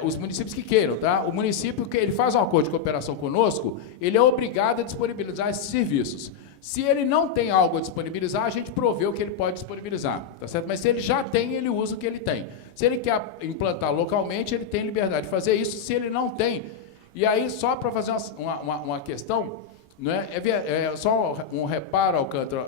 Os municípios que queiram, tá? O município que ele faz um acordo de cooperação conosco, ele é obrigado a disponibilizar esses serviços. Se ele não tem algo a disponibilizar, a gente provê o que ele pode disponibilizar, tá certo? Mas se ele já tem, ele usa o que ele tem. Se ele quer implantar localmente, ele tem liberdade de fazer isso. Se ele não tem, e aí, só para fazer uma questão, né, só um reparo, Alcântara,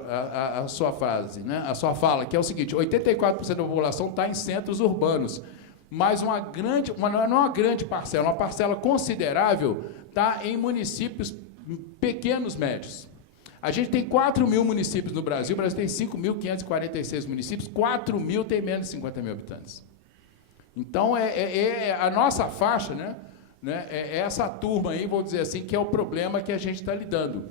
a sua frase, né, a sua fala, que é o seguinte: 84% da população está em centros urbanos, mas não é uma grande parcela, uma parcela considerável está em municípios pequenos, médios. A gente tem 4 mil municípios no Brasil, o Brasil tem 5.546 municípios, 4 mil tem menos de 50 mil habitantes. Então, a nossa faixa, né? Essa turma aí, vou dizer assim, que é o problema que a gente está lidando,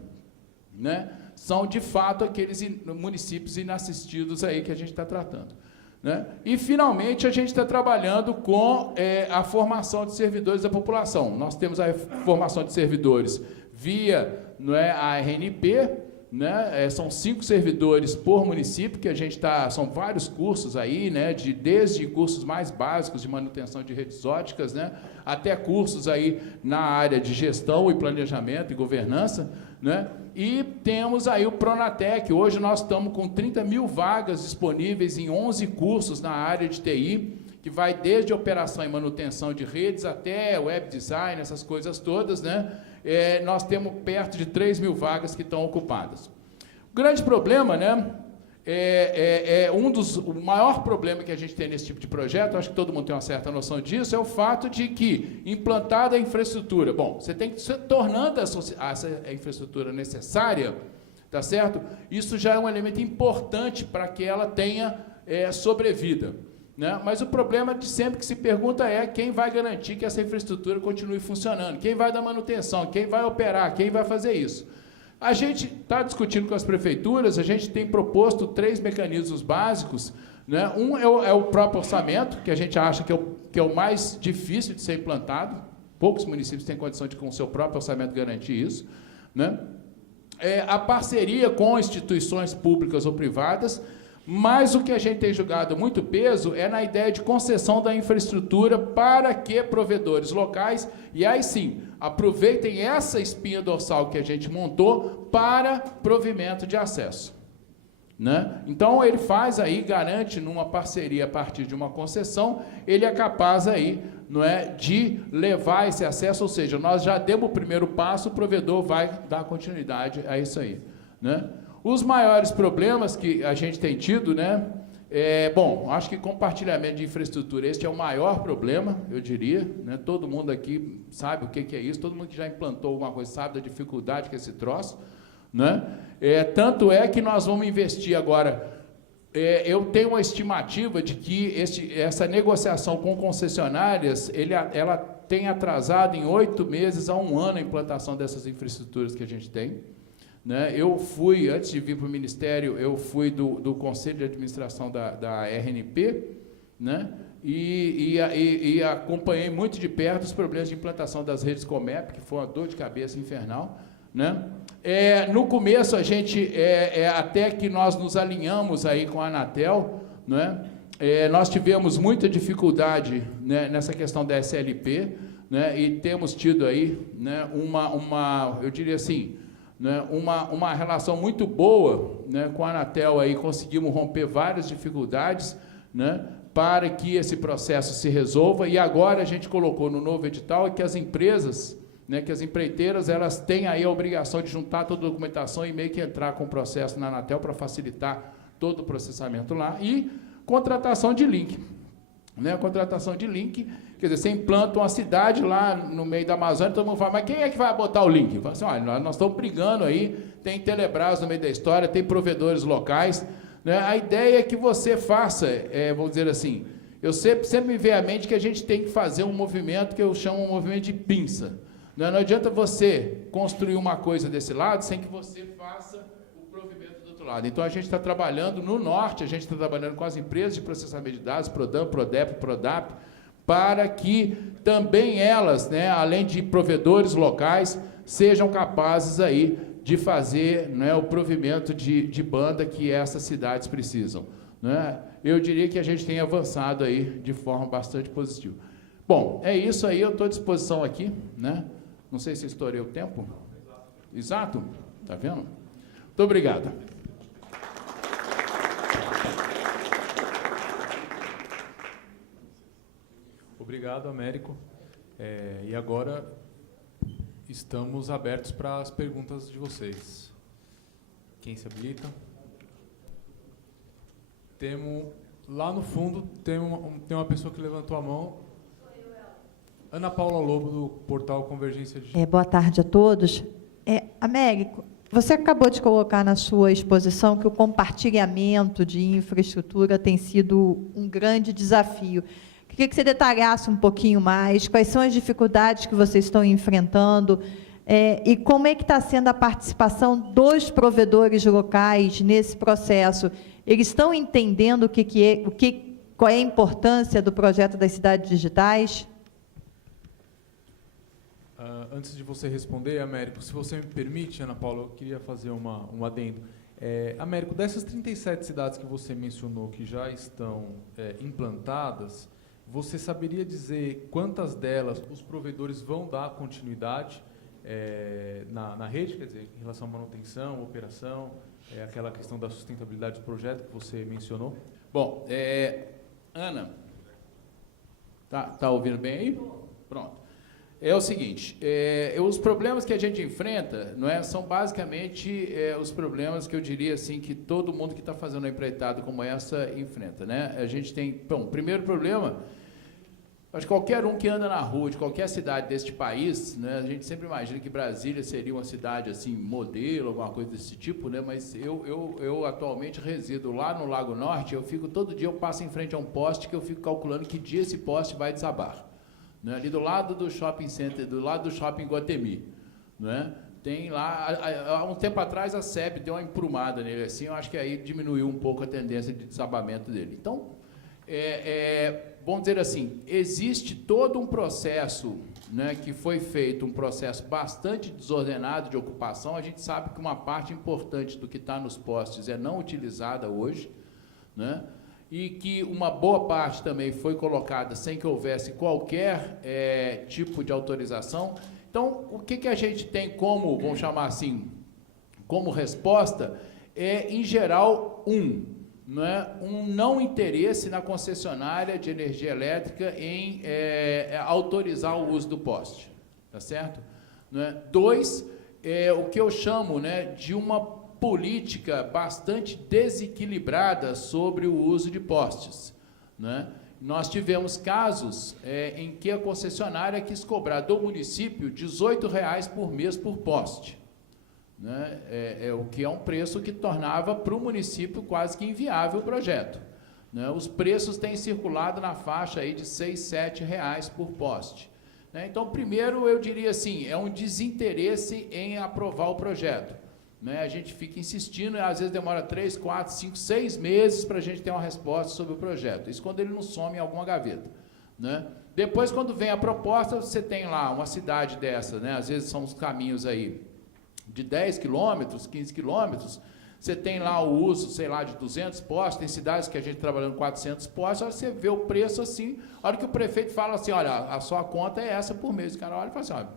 né? São, de fato, aqueles municípios inassistidos aí que a gente está tratando, né? E, finalmente, a gente está trabalhando com a formação de servidores da população. Nós temos a formação de servidores via, não é, a RNP, né? São 5 servidores por município, que a gente está, são vários cursos aí, né? Desde cursos mais básicos de manutenção de redes óticas, né? Até cursos aí na área de gestão e planejamento e governança, né? E temos aí o Pronatec. Hoje nós estamos com 30 mil vagas disponíveis em 11 cursos na área de TI, que vai desde operação e manutenção de redes até web design, essas coisas todas, né? Nós temos perto de 3 mil vagas que estão ocupadas. O grande problema, né, o maior problema que a gente tem nesse tipo de projeto, acho que todo mundo tem uma certa noção disso, é o fato de que, implantada a infraestrutura, bom, você tem que se tornando essa infraestrutura necessária, tá certo? Isso já é um elemento importante para que ela tenha sobrevida, né? Mas o problema de sempre que se pergunta é quem vai garantir que essa infraestrutura continue funcionando, quem vai dar manutenção, quem vai operar, quem vai fazer isso. A gente está discutindo com as prefeituras, a gente tem proposto 3 mecanismos básicos, né? Um é o próprio orçamento, que a gente acha que é o mais difícil de ser implantado, poucos municípios têm condição de, com o seu próprio orçamento, garantir isso, né? A parceria com instituições públicas ou privadas, mas o que a gente tem julgado muito peso é na ideia de concessão da infraestrutura para que provedores locais, e aí sim, aproveitem essa espinha dorsal que a gente montou para provimento de acesso. né? Então, ele faz aí, garante numa parceria a partir de uma concessão, ele é capaz aí, não é, de levar esse acesso, ou seja, nós já demos o primeiro passo, o provedor vai dar continuidade a isso aí, né? Os maiores problemas que a gente tem tido, né? Bom, acho que compartilhamento de infraestrutura, este é o maior problema, eu diria, né? Todo mundo aqui sabe o que é isso, todo mundo que já implantou alguma coisa sabe da dificuldade que é esse troço, né? Tanto é que nós vamos investir agora, eu tenho uma estimativa de que essa negociação com concessionárias, ela tem atrasado em 8 meses a 1 ano a implantação dessas infraestruturas que a gente tem, né? Eu fui, antes de vir para o Ministério, eu fui do Conselho de Administração da RNP, né? E acompanhei muito de perto os problemas de implantação das redes Comep, que foi uma dor de cabeça infernal, né? No começo, a gente, até que nós nos alinhamos aí com a Anatel, né? Nós tivemos muita dificuldade, né, nessa questão da SLP, né? E temos tido aí, né, eu diria assim, né, uma relação muito boa, né, com a Anatel, aí conseguimos romper várias dificuldades, né, para que esse processo se resolva, e agora a gente colocou no novo edital que as empresas, né, que as empreiteiras, elas têm aí a obrigação de juntar toda a documentação e meio que entrar com o processo na Anatel para facilitar todo o processamento lá, e contratação de link, né, contratação de link. Quer dizer, você implanta uma cidade lá no meio da Amazônia, todo mundo fala, mas quem é que vai botar o link? Fala assim, olha, nós estamos brigando aí, tem Telebrás no meio da história, tem provedores locais, né? A ideia é que você faça, vamos dizer assim, eu sempre me vem à mente que a gente tem que fazer um movimento que eu chamo um movimento de pinça. Não adianta você construir uma coisa desse lado sem que você faça o provimento do outro lado. Então, a gente está trabalhando no norte, a gente está trabalhando com as empresas de processamento de dados, Prodam, Prodep, Prodap, para que também elas, né, além de provedores locais, sejam capazes aí de fazer, né, o provimento de banda que essas cidades precisam, né? Eu diria que a gente tem avançado aí de forma bastante positiva. Bom, é isso aí, eu estou à disposição aqui, né? Não sei se estourei o tempo. Exato? Está vendo? Muito obrigado. Obrigado, Américo. E agora estamos abertos para as perguntas de vocês. Quem se habilita? Lá no fundo tem uma pessoa que levantou a mão. Ana Paula Lobo, do portal Convergência Digital. Boa tarde a todos. Américo, você acabou de colocar na sua exposição que o compartilhamento de infraestrutura tem sido um grande desafio. Queria que você detalhasse um pouquinho mais quais são as dificuldades que vocês estão enfrentando e como é que está sendo a participação dos provedores locais nesse processo. Eles estão entendendo qual é a importância do projeto das cidades digitais? Antes de você responder, Américo, se você me permite, Ana Paula, eu queria fazer um adendo. Américo, dessas 37 cidades que você mencionou que já estão implantadas, você saberia dizer quantas delas os provedores vão dar continuidade na rede, quer dizer, em relação à manutenção, operação, aquela questão da sustentabilidade do projeto que você mencionou? Bom, Ana, tá ouvindo bem aí? Pronto. É o seguinte, os problemas que a gente enfrenta, não é, são basicamente os problemas que eu diria assim que todo mundo que está fazendo uma empreitada como essa enfrenta, né? A gente tem, bom, primeiro problema, acho que qualquer um que anda na rua de qualquer cidade deste país, né, a gente sempre imagina que Brasília seria uma cidade assim modelo, alguma coisa desse tipo, né? Mas eu atualmente resido lá no Lago Norte, todo dia eu passo em frente a um poste que eu fico calculando que dia esse poste vai desabar. Né, ali do lado do shopping center, do lado do shopping Guatemi, né, tem lá, há um tempo atrás a SEB deu uma emprumada nele assim, eu acho que aí diminuiu um pouco a tendência de desabamento dele. Então, vamos dizer assim, existe todo um processo, né, que foi feito, um processo bastante desordenado de ocupação. A gente sabe que uma parte importante do que está nos postes é não utilizada hoje, né, e que uma boa parte também foi colocada sem que houvesse qualquer tipo de autorização. Então, o que a gente tem como, vamos chamar assim, como resposta, em geral, um não interesse na concessionária de energia elétrica em autorizar o uso do poste, tá certo? 2, o que eu chamo, de uma política bastante desequilibrada sobre o uso de postes, Nós tivemos casos em que a concessionária quis cobrar do município R$ 18,00 por mês por poste, o que é um preço que tornava para o município quase que inviável o projeto. Os preços têm circulado na faixa aí de R$ 6, R$ 7,00 por poste. Então, primeiro, eu diria assim, é um desinteresse em aprovar o projeto. A gente fica insistindo, e às vezes demora 3, 4, 5, 6 meses para a gente ter uma resposta sobre o projeto. Isso quando ele não some em alguma gaveta. Depois, quando vem a proposta, você tem lá uma cidade dessa, às vezes são os caminhos aí de 10 quilômetros, 15 quilômetros, você tem lá o uso, sei lá, de 200 postes, tem cidades que a gente trabalhando 400 postes, você vê o preço assim, a hora que o prefeito fala assim, olha, a sua conta é essa por mês, o cara olha e fala assim, olha,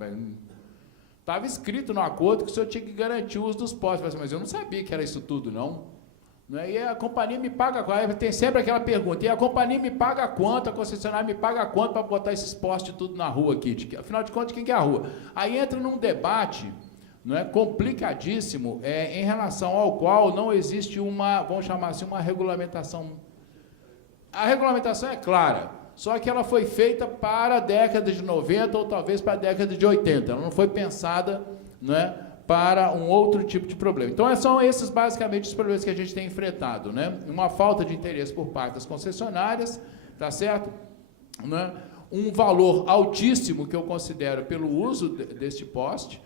estava escrito no acordo que o senhor tinha que garantir o uso dos postes, mas eu não sabia que era isso tudo, não. E a companhia me paga quanto? Tem sempre aquela pergunta, e a companhia me paga quanto, a concessionária me paga quanto para botar esses postes tudo na rua aqui? Afinal de contas, quem que é a rua? Aí entra num debate complicadíssimo, em relação ao qual não existe uma, vamos chamar assim, uma regulamentação. A regulamentação é clara, só que ela foi feita para a década de 90 ou talvez para a década de 80, ela não foi pensada para um outro tipo de problema. Então, são esses basicamente os problemas que a gente tem enfrentado. Uma falta de interesse por parte das concessionárias, tá certo? Um valor altíssimo que eu considero pelo uso deste poste,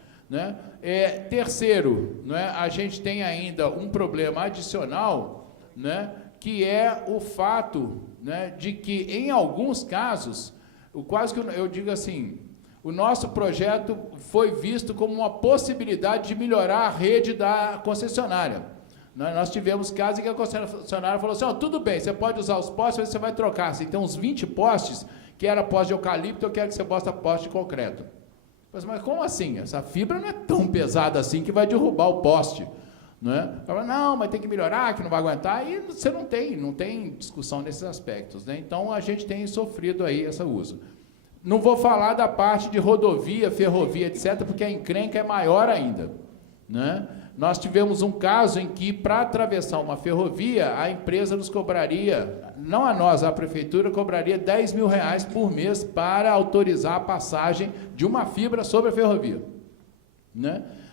terceiro, a gente tem ainda um problema adicional, que é o fato de que, em alguns casos, quase que eu digo assim, o nosso projeto foi visto como uma possibilidade de melhorar a rede da concessionária. Nós tivemos casos em que a concessionária falou assim, tudo bem, você pode usar os postes, mas você vai trocar. Assim, tem uns 20 postes, que era poste de eucalipto, eu quero que você bote poste de concreto. Mas como assim? Essa fibra não é tão pesada assim que vai derrubar o poste. Não, mas tem que melhorar, que não vai aguentar, e você não tem discussão nesses aspectos. Então, a gente tem sofrido aí esse uso. Não vou falar da parte de rodovia, ferrovia, etc., porque a encrenca é maior ainda. Nós tivemos um caso em que, para atravessar uma ferrovia, a empresa nos cobraria, não a nós, a prefeitura cobraria R$ 10.000 por mês para autorizar a passagem de uma fibra sobre a ferrovia.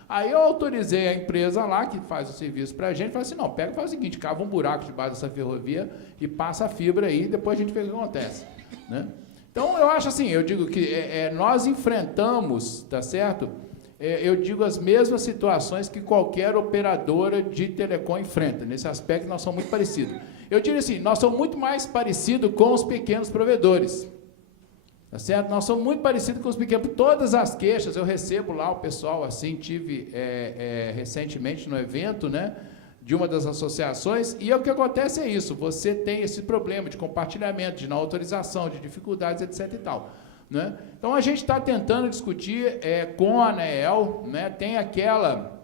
Aí eu autorizei a empresa lá, que faz o serviço para a gente, falei assim, não, faz o seguinte, cava um buraco debaixo dessa ferrovia e passa a fibra aí, depois a gente vê o que acontece. Então, eu acho assim, eu digo que nós enfrentamos, tá certo? Eu digo as mesmas situações que qualquer operadora de telecom enfrenta. Nesse aspecto, nós somos muito parecidos. Eu diria assim, nós somos muito mais parecidos com os pequenos provedores. Tá certo? Nós somos muito parecidos com os pequenos. Todas as queixas, eu recebo lá o pessoal, assim, tive recentemente no evento, de uma das associações, e o que acontece é isso, você tem esse problema de compartilhamento, de não autorização, de dificuldades, etc. e tal. Então, a gente está tentando discutir com a ANEEL, tem aquela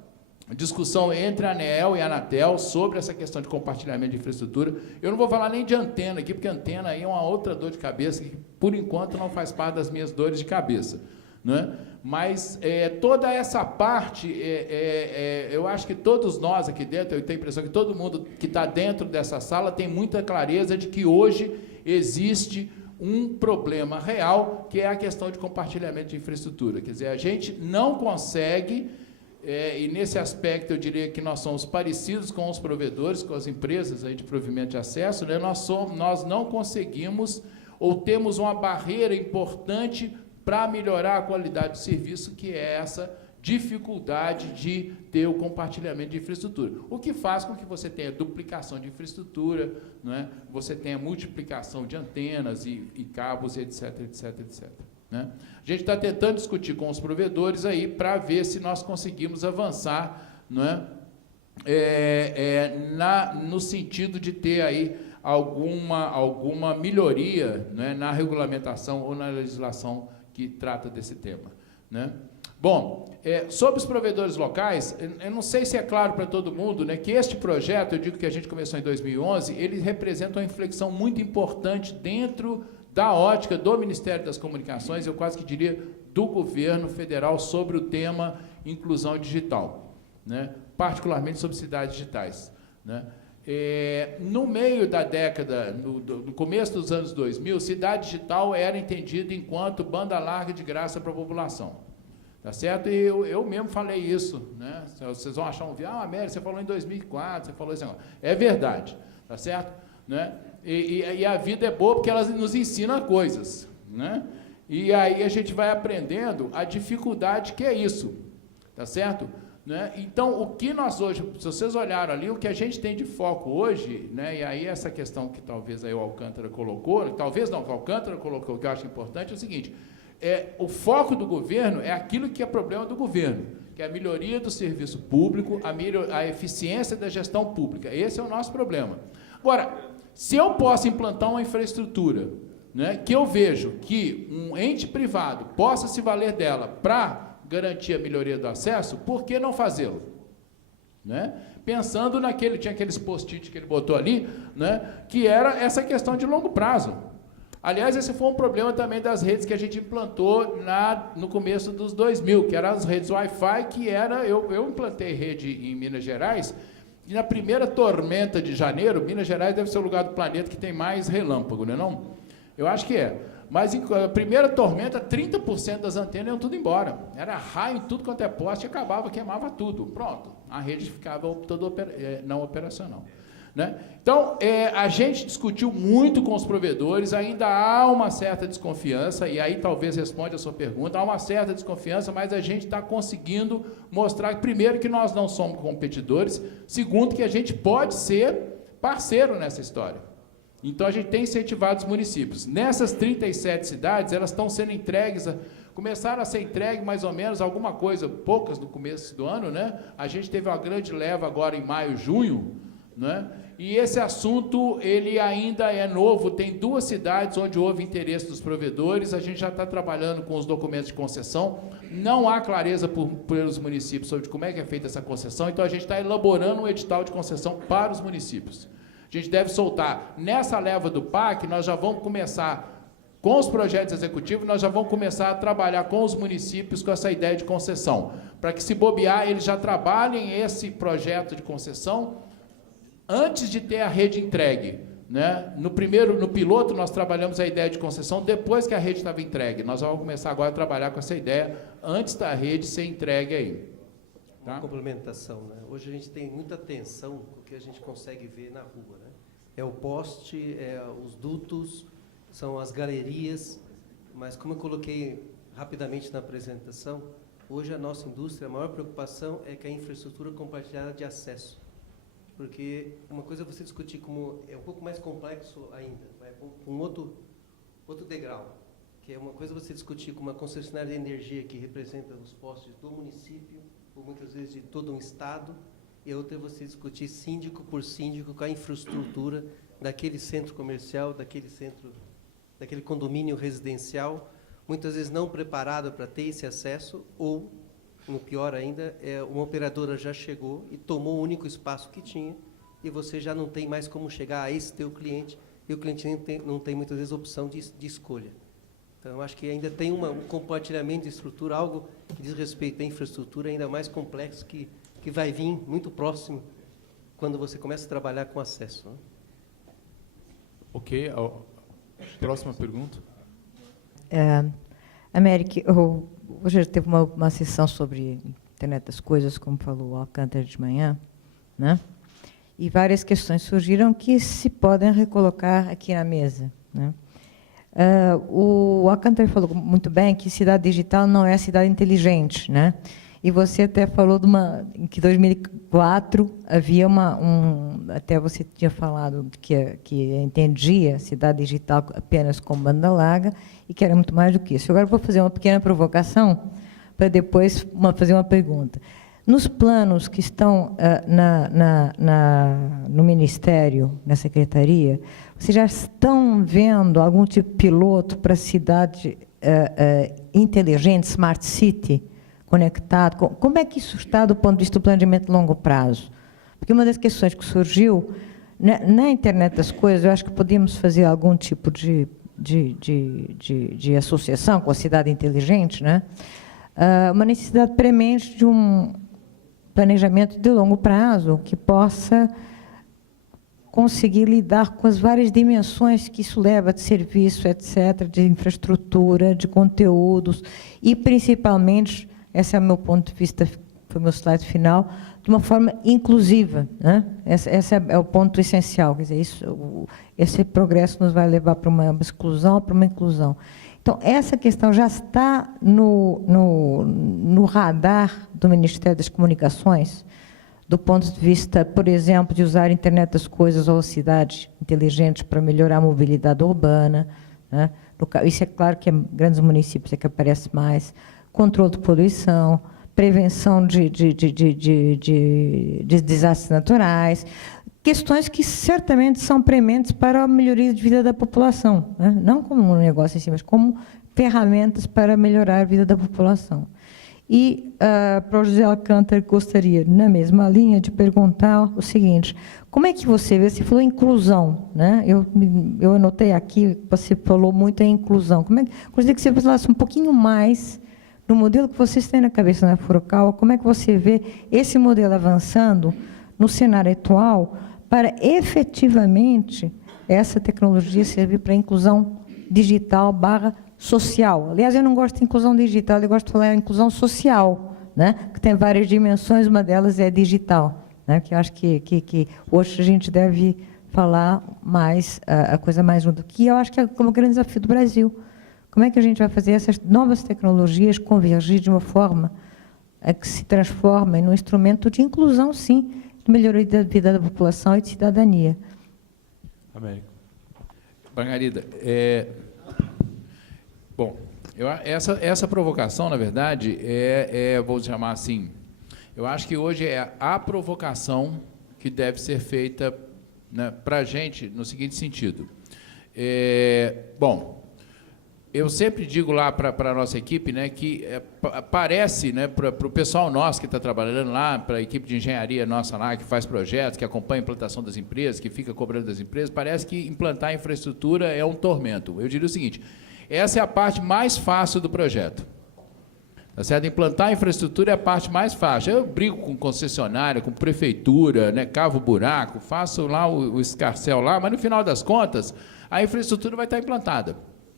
discussão entre a ANEEL e a Anatel sobre essa questão de compartilhamento de infraestrutura. Eu não vou falar nem de antena aqui, porque antena aí é uma outra dor de cabeça que, por enquanto, não faz parte das minhas dores de cabeça. Mas toda essa parte, eu acho que todos nós aqui dentro, eu tenho a impressão que todo mundo que está dentro dessa sala tem muita clareza de que hoje existe um problema real, que é a questão de compartilhamento de infraestrutura. Quer dizer, a gente não consegue, e nesse aspecto eu diria que nós somos parecidos com os provedores, com as empresas aí de provimento de acesso, nós não conseguimos, ou temos uma barreira importante para melhorar a qualidade do serviço, que é essa dificuldade de ter o compartilhamento de infraestrutura. O que faz com que você tenha duplicação de infraestrutura, você tenha multiplicação de antenas e cabos, etc, etc, etc. A gente está tentando discutir com os provedores aí para ver se nós conseguimos avançar, no sentido de ter aí alguma melhoria, na regulamentação ou na legislação que trata desse tema. Bom, sobre os provedores locais, eu não sei se é claro para todo mundo, né, que este projeto, eu digo que a gente começou em 2011, ele representa uma inflexão muito importante dentro da ótica do Ministério das Comunicações, eu quase que diria do governo federal, sobre o tema inclusão digital, né, particularmente sobre cidades digitais, né. No meio da década, no começo dos anos 2000, cidade digital era entendida enquanto banda larga de graça para a população. Tá certo? E eu mesmo falei isso, né? Vocês vão achar Américo, você falou em 2004, você falou isso agora. É verdade, tá certo? Né? E a vida é boa porque ela nos ensina coisas, né? E aí a gente vai aprendendo a dificuldade que é isso, tá certo? Né? Então, o que nós hoje, se vocês olharam ali, o que a gente tem de foco hoje, né, e aí essa questão que talvez aí o Alcântara colocou, talvez não, que o Alcântara colocou, que eu acho importante, é o seguinte, o foco do governo é aquilo que é problema do governo, que é a melhoria do serviço público, a eficiência da gestão pública. Esse é o nosso problema. Agora, se eu posso implantar uma infraestrutura, né, que eu vejo que um ente privado possa se valer dela para garantir a melhoria do acesso, por que não fazê-lo? Né? Pensando tinha aqueles post-it que ele botou ali, né, que era essa questão de longo prazo. Aliás, esse foi um problema também das redes que a gente implantou no começo dos 2000, que eram as redes Wi-Fi, que eu implantei rede em Minas Gerais, e na primeira tormenta de janeiro, Minas Gerais deve ser o lugar do planeta que tem mais relâmpago, não é não? Eu acho que é. Mas a primeira tormenta, 30% das antenas iam tudo embora. Era raio em tudo quanto é poste, acabava, queimava tudo. Pronto, a rede ficava toda não operacional. Né? Então, a gente discutiu muito com os provedores, ainda há uma certa desconfiança, e aí talvez responda a sua pergunta, há uma certa desconfiança, mas a gente está conseguindo mostrar, primeiro, que nós não somos competidores, segundo, que a gente pode ser parceiro nessa história. Então, a gente tem incentivado os municípios. Nessas 37 cidades, elas estão sendo entregues, começaram a ser entregues mais ou menos alguma coisa, poucas no começo do ano, né? A gente teve uma grande leva agora em maio, junho, né? E esse assunto, ele ainda é novo, tem 2 cidades onde houve interesse dos provedores, a gente já está trabalhando com os documentos de concessão, não há clareza pelos municípios sobre como é que é feita essa concessão, então a gente está elaborando um edital de concessão para os municípios. A gente deve soltar, nessa leva do PAC, nós já vamos começar, com os projetos executivos, nós já vamos começar a trabalhar com os municípios com essa ideia de concessão, para que, se bobear, eles já trabalhem esse projeto de concessão antes de ter a rede entregue. Né? No piloto, nós trabalhamos a ideia de concessão depois que a rede estava entregue. Nós vamos começar agora a trabalhar com essa ideia antes da rede ser entregue aí. Tá? Uma complementação, né? Hoje a gente tem muita atenção com o que a gente consegue ver na rua, né? É o poste, os dutos, são as galerias, mas como eu coloquei rapidamente na apresentação, hoje a nossa indústria, a maior preocupação é que a infraestrutura compartilhada de acesso. Porque uma coisa é você discutir como é um pouco mais complexo ainda, um outro degrau, que é uma coisa você discutir com uma concessionária de energia que representa os postes do município, ou muitas vezes de todo um estado, e outra é você discutir síndico por síndico com a infraestrutura daquele centro comercial, daquele condomínio residencial, muitas vezes não preparado para ter esse acesso, ou, no pior ainda, uma operadora já chegou e tomou o único espaço que tinha, e você já não tem mais como chegar a esse teu cliente, e o cliente não tem muitas vezes opção de escolha. Então, eu acho que ainda tem um compartilhamento de estrutura, algo que diz respeito à infraestrutura ainda mais complexo, que vai vir muito próximo quando você começa a trabalhar com acesso. Né? Ok. Próxima pergunta. Américo, hoje teve uma sessão sobre internet das coisas, como falou o Alcântara de manhã, né? E várias questões surgiram que se podem recolocar aqui na mesa, né? O Alcântara falou muito bem que cidade digital não é cidade inteligente, né? E você até falou em que 2004 havia até você tinha falado que entendia cidade digital apenas com banda larga e que era muito mais do que isso. Agora eu vou fazer uma pequena provocação para depois fazer uma pergunta. Nos planos que estão no Ministério, na Secretaria, vocês já estão vendo algum tipo de piloto para cidade inteligente, Smart City, conectado? Como é que isso está do ponto de vista do planejamento de longo prazo? Porque uma das questões que surgiu, na internet das coisas, eu acho que podíamos fazer algum tipo de associação com a cidade inteligente, né? Uma necessidade premente de um planejamento de longo prazo que possa conseguir lidar com as várias dimensões que isso leva de serviço, etc., de infraestrutura, de conteúdos e, principalmente, esse é o meu ponto de vista, foi o meu slide final, de uma forma inclusiva, né? Esse é o ponto essencial. Quer dizer, esse progresso nos vai levar para uma exclusão, para uma inclusão. Então, essa questão já está no radar do Ministério das Comunicações, do ponto de vista, por exemplo, de usar a internet das coisas ou cidades inteligentes para melhorar a mobilidade urbana, né? Isso é claro que em grandes municípios é que aparece mais, controle de poluição, prevenção de desastres naturais, questões que certamente são prementes para a melhoria de vida da população, né? Não como um negócio em si, mas como ferramentas para melhorar a vida da população. E para o José Alcântara, gostaria, na mesma linha, de perguntar o seguinte: como é que você vê? Você falou inclusão, né? Eu anotei aqui, você falou muito em inclusão. Gostaria que você falasse um pouquinho mais no modelo que vocês têm na cabeça na Furukawa, como é que você vê esse modelo avançando no cenário atual para efetivamente essa tecnologia servir para a inclusão digital / social. Aliás, eu não gosto de inclusão digital, eu gosto de falar inclusão social, né? Que tem várias dimensões, uma delas é digital, né? Que eu acho que hoje a gente deve falar mais, a coisa mais junto, que eu acho que é como grande desafio do Brasil. Como é que a gente vai fazer essas novas tecnologias convergir de uma forma que se transforma em um instrumento de inclusão, sim, de melhoria da vida da população e de cidadania? Américo. Margarida, bom, essa provocação, na verdade, vou chamar assim, eu acho que hoje é a provocação que deve ser feita, né, para a gente no seguinte sentido. Bom, eu sempre digo lá para a nossa equipe, né, que parece, né, para o pessoal nosso que está trabalhando lá, para a equipe de engenharia nossa lá, que faz projetos, que acompanha a implantação das empresas, que fica cobrando das empresas, parece que implantar infraestrutura é um tormento. Eu diria o seguinte: essa é a parte mais fácil do projeto. Tá certo? Implantar a infraestrutura é a parte mais fácil. Eu brigo com concessionária, com prefeitura, né, cavo buraco, faço lá o escarcel lá, mas no final das contas, a infraestrutura vai estar implantada.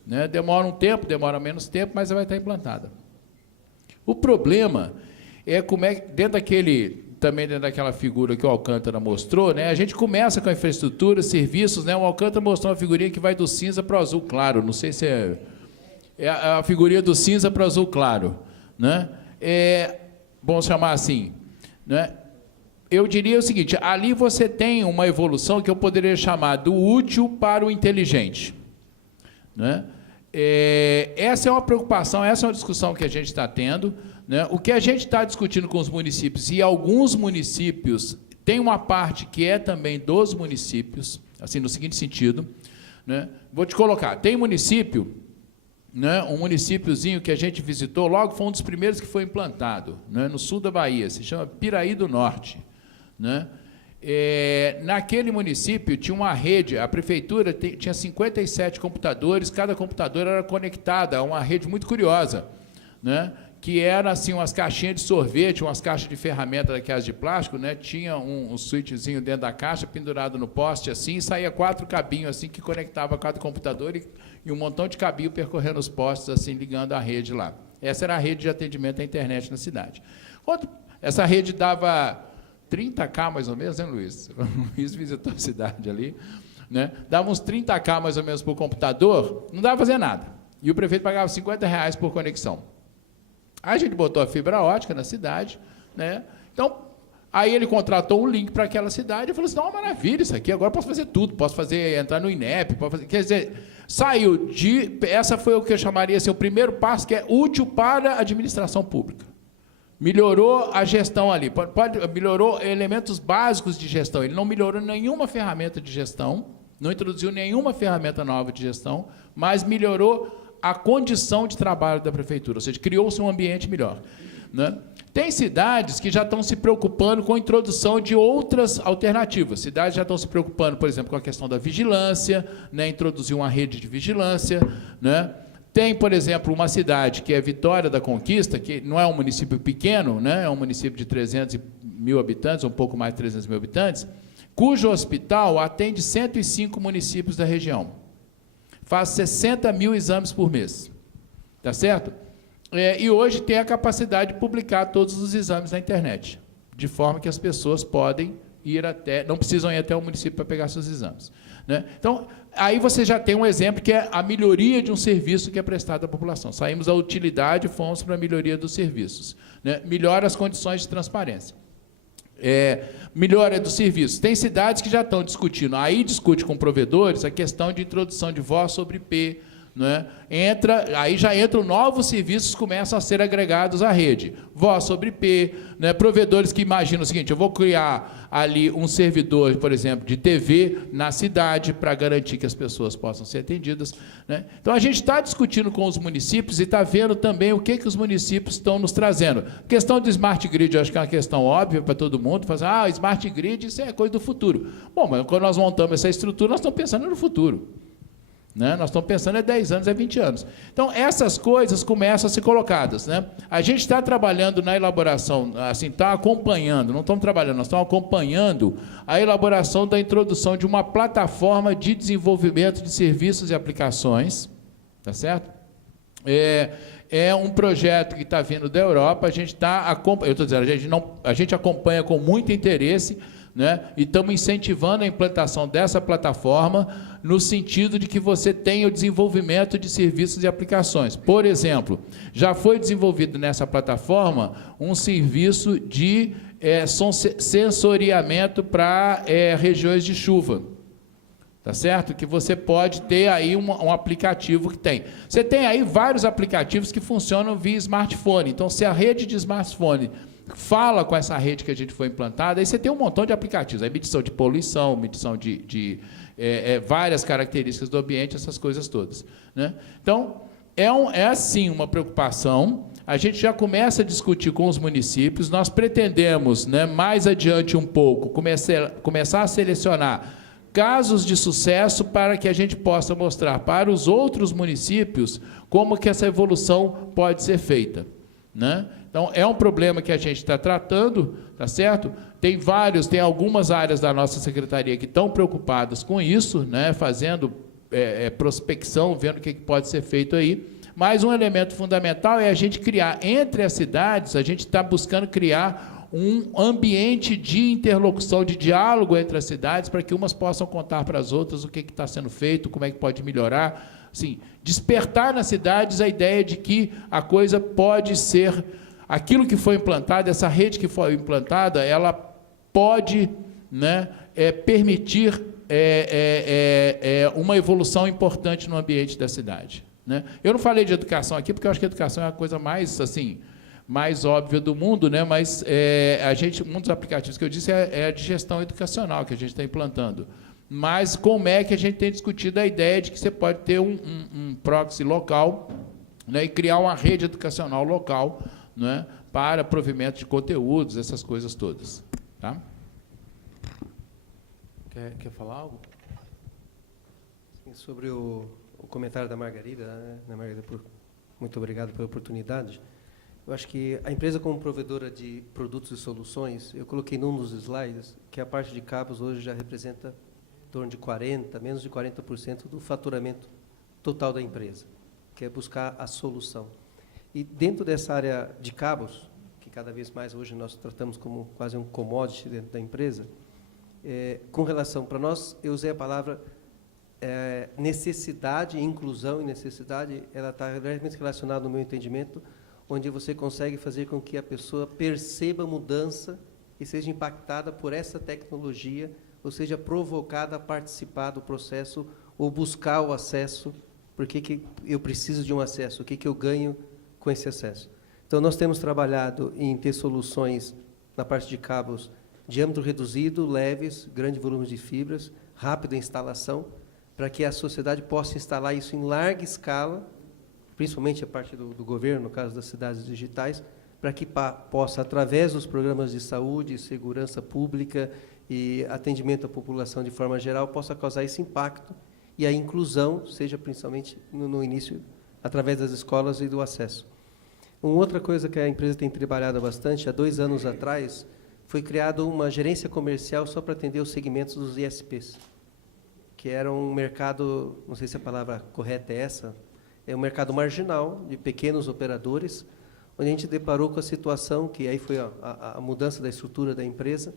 Né? Demora um tempo, demora menos tempo, mas ela vai estar implantada. O problema é como é que, também dentro daquela figura que o Alcântara mostrou, né, a gente começa com a infraestrutura, serviços, né, o Alcântara mostrou uma figurinha que vai do cinza para o azul claro, não sei se é a figurinha do cinza para o azul claro, né? Vamos chamar assim, né? Eu diria o seguinte: ali você tem uma evolução que eu poderia chamar do útil para o inteligente, né? Essa é uma preocupação, essa é uma discussão que a gente está tendo, né? O que a gente está discutindo com os municípios, e alguns municípios tem uma parte que é também dos municípios, assim, no seguinte sentido, né? Vou te colocar, tem município, né, um municípiozinho que a gente visitou, logo foi um dos primeiros que foi implantado, né, no sul da Bahia, se chama Piraí do Norte, né? Naquele município tinha uma rede, a prefeitura tinha 57 computadores, cada computador era conectado a uma rede muito curiosa, né, que era assim, umas caixinhas de sorvete, umas caixas de ferramenta daquelas de plástico, né, tinha um switchzinho dentro da caixa, pendurado no poste, assim, e saía 4 cabinhos assim, que conectava cada computador e um montão de cabinho percorrendo os postes, assim, ligando a rede lá. Essa era a rede de atendimento à internet na cidade. Essa rede dava 30K mais ou menos, né, Luiz? O Luiz visitou a cidade ali, né? Dava uns 30K mais ou menos por computador, não dava para fazer nada. E o prefeito pagava R$50 por conexão. Aí a gente botou a fibra ótica na cidade, né? Então, aí ele contratou um link para aquela cidade e falou assim: não, maravilha, isso aqui, agora eu posso fazer tudo, posso fazer, entrar no INEP, posso fazer, quer dizer, saiu de... Essa foi o que eu chamaria assim, o primeiro passo, que é útil para a administração pública. Melhorou a gestão ali, melhorou elementos básicos de gestão. Ele não melhorou nenhuma ferramenta de gestão, não introduziu nenhuma ferramenta nova de gestão, mas melhorou a condição de trabalho da prefeitura, ou seja, criou-se um ambiente melhor. né? Tem cidades que já estão se preocupando com a introdução de outras alternativas. Cidades já estão se preocupando, por exemplo, com a questão da vigilância, né? Introduzir uma rede de vigilância, né? Tem, por exemplo, uma cidade que é Vitória da Conquista, que não é um município pequeno, né? É um município de 300 mil habitantes, um pouco mais de 300 mil habitantes, cujo hospital atende 105 municípios da região. Faz 60 mil exames por mês. Tá certo? E hoje tem a capacidade de publicar todos os exames na internet, de forma que as pessoas podem ir até, não precisam ir até o município para pegar seus exames, né? Então, aí você já tem um exemplo que é a melhoria de um serviço que é prestado à população. Saímos da utilidade e fomos para a melhoria dos serviços, né? Melhora as condições de transparência. Melhora dos serviços. Tem cidades que já estão discutindo, aí discute com provedores a questão de introdução de voz sobre IP, né? Aí já entram novos serviços que começam a ser agregados à rede. Voz sobre IP, né? Provedores que imaginam o seguinte: eu vou criar ali um servidor, por exemplo, de TV na cidade para garantir que as pessoas possam ser atendidas, né? Então, a gente está discutindo com os municípios e está vendo também o que os municípios estão nos trazendo. A questão do Smart Grid, eu acho que é uma questão óbvia para todo mundo. Fazer, Smart Grid, isso é coisa do futuro. Bom, mas quando nós montamos essa estrutura, nós estamos pensando no futuro, né? Nós estamos pensando 10 anos, 20 anos. Então, essas coisas começam a ser colocadas, né? A gente está trabalhando na elaboração, assim, está acompanhando, não estamos trabalhando, nós estamos acompanhando a elaboração da introdução de uma plataforma de desenvolvimento de serviços e aplicações, tá certo? É um projeto que está vindo da Europa, a gente está, eu estou dizendo, a gente acompanha com muito interesse, né? E estamos incentivando a implantação dessa plataforma no sentido de que você tenha o desenvolvimento de serviços e aplicações. Por exemplo, já foi desenvolvido nessa plataforma um serviço de sensoriamento para regiões de chuva. Tá certo? Que você pode ter aí um aplicativo que tem. Você tem aí vários aplicativos que funcionam via smartphone. Então, se a rede de smartphone fala com essa rede que a gente foi implantada, aí você tem um montão de aplicativos, aí medição de poluição, medição de várias características do ambiente, essas coisas todas, né? Então, assim uma preocupação. A gente já começa a discutir com os municípios, nós pretendemos, né, mais adiante um pouco, começar a selecionar casos de sucesso para que a gente possa mostrar para os outros municípios como que essa evolução pode ser feita, né? Então, é um problema que a gente está tratando, tá certo? Tem algumas áreas da nossa secretaria que estão preocupadas com isso, né? Fazendo prospecção, vendo o que pode ser feito aí. Mas um elemento fundamental é a gente criar, entre as cidades, a gente está buscando criar um ambiente de interlocução, de diálogo entre as cidades, para que umas possam contar para as outras o que está sendo feito, como é que pode melhorar. Assim, despertar nas cidades a ideia de que a coisa pode ser... Aquilo que foi implantado, essa rede que foi implantada, ela pode, né, permitir uma evolução importante no ambiente da cidade, né? Eu não falei de educação aqui, porque eu acho que a educação é a coisa mais, assim, mais óbvia do mundo, né? Mas um dos aplicativos que eu disse é a de gestão educacional que a gente está implantando. Mas com o MEC a gente tem discutido a ideia de que você pode ter um proxy local, né, e criar uma rede educacional local, né, para provimento de conteúdos, essas coisas todas. Tá? Quer falar algo? Sim, sobre o comentário da Margarida, né, Margarida, muito obrigado pela oportunidade. Eu acho que a empresa, como provedora de produtos e soluções, eu coloquei num dos slides que a parte de cabos hoje já representa em torno de menos de 40% do faturamento total da empresa, que é buscar a solução. E dentro dessa área de cabos, que cada vez mais hoje nós tratamos como quase um commodity dentro da empresa, com relação, para nós, eu usei a palavra necessidade, inclusão e necessidade, ela está diretamente relacionada no meu entendimento, onde você consegue fazer com que a pessoa perceba mudança e seja impactada por essa tecnologia, ou seja, provocada a participar do processo ou buscar o acesso. Por que eu preciso de um acesso? O que eu ganho com esse acesso? Então, nós temos trabalhado em ter soluções na parte de cabos diâmetro reduzido, leves, grande volume de fibras, rápida instalação, para que a sociedade possa instalar isso em larga escala, principalmente a parte do governo, no caso das cidades digitais, para que possa, através dos programas de saúde, segurança pública e atendimento à população de forma geral, possa causar esse impacto e a inclusão seja principalmente no início, através das escolas e do acesso. Uma outra coisa que a empresa tem trabalhado bastante, há 2 anos atrás, foi criada uma gerência comercial só para atender os segmentos dos ISPs, que era um mercado, não sei se a palavra correta é essa, é um mercado marginal, de pequenos operadores, onde a gente deparou com a situação, que aí foi a mudança da estrutura da empresa,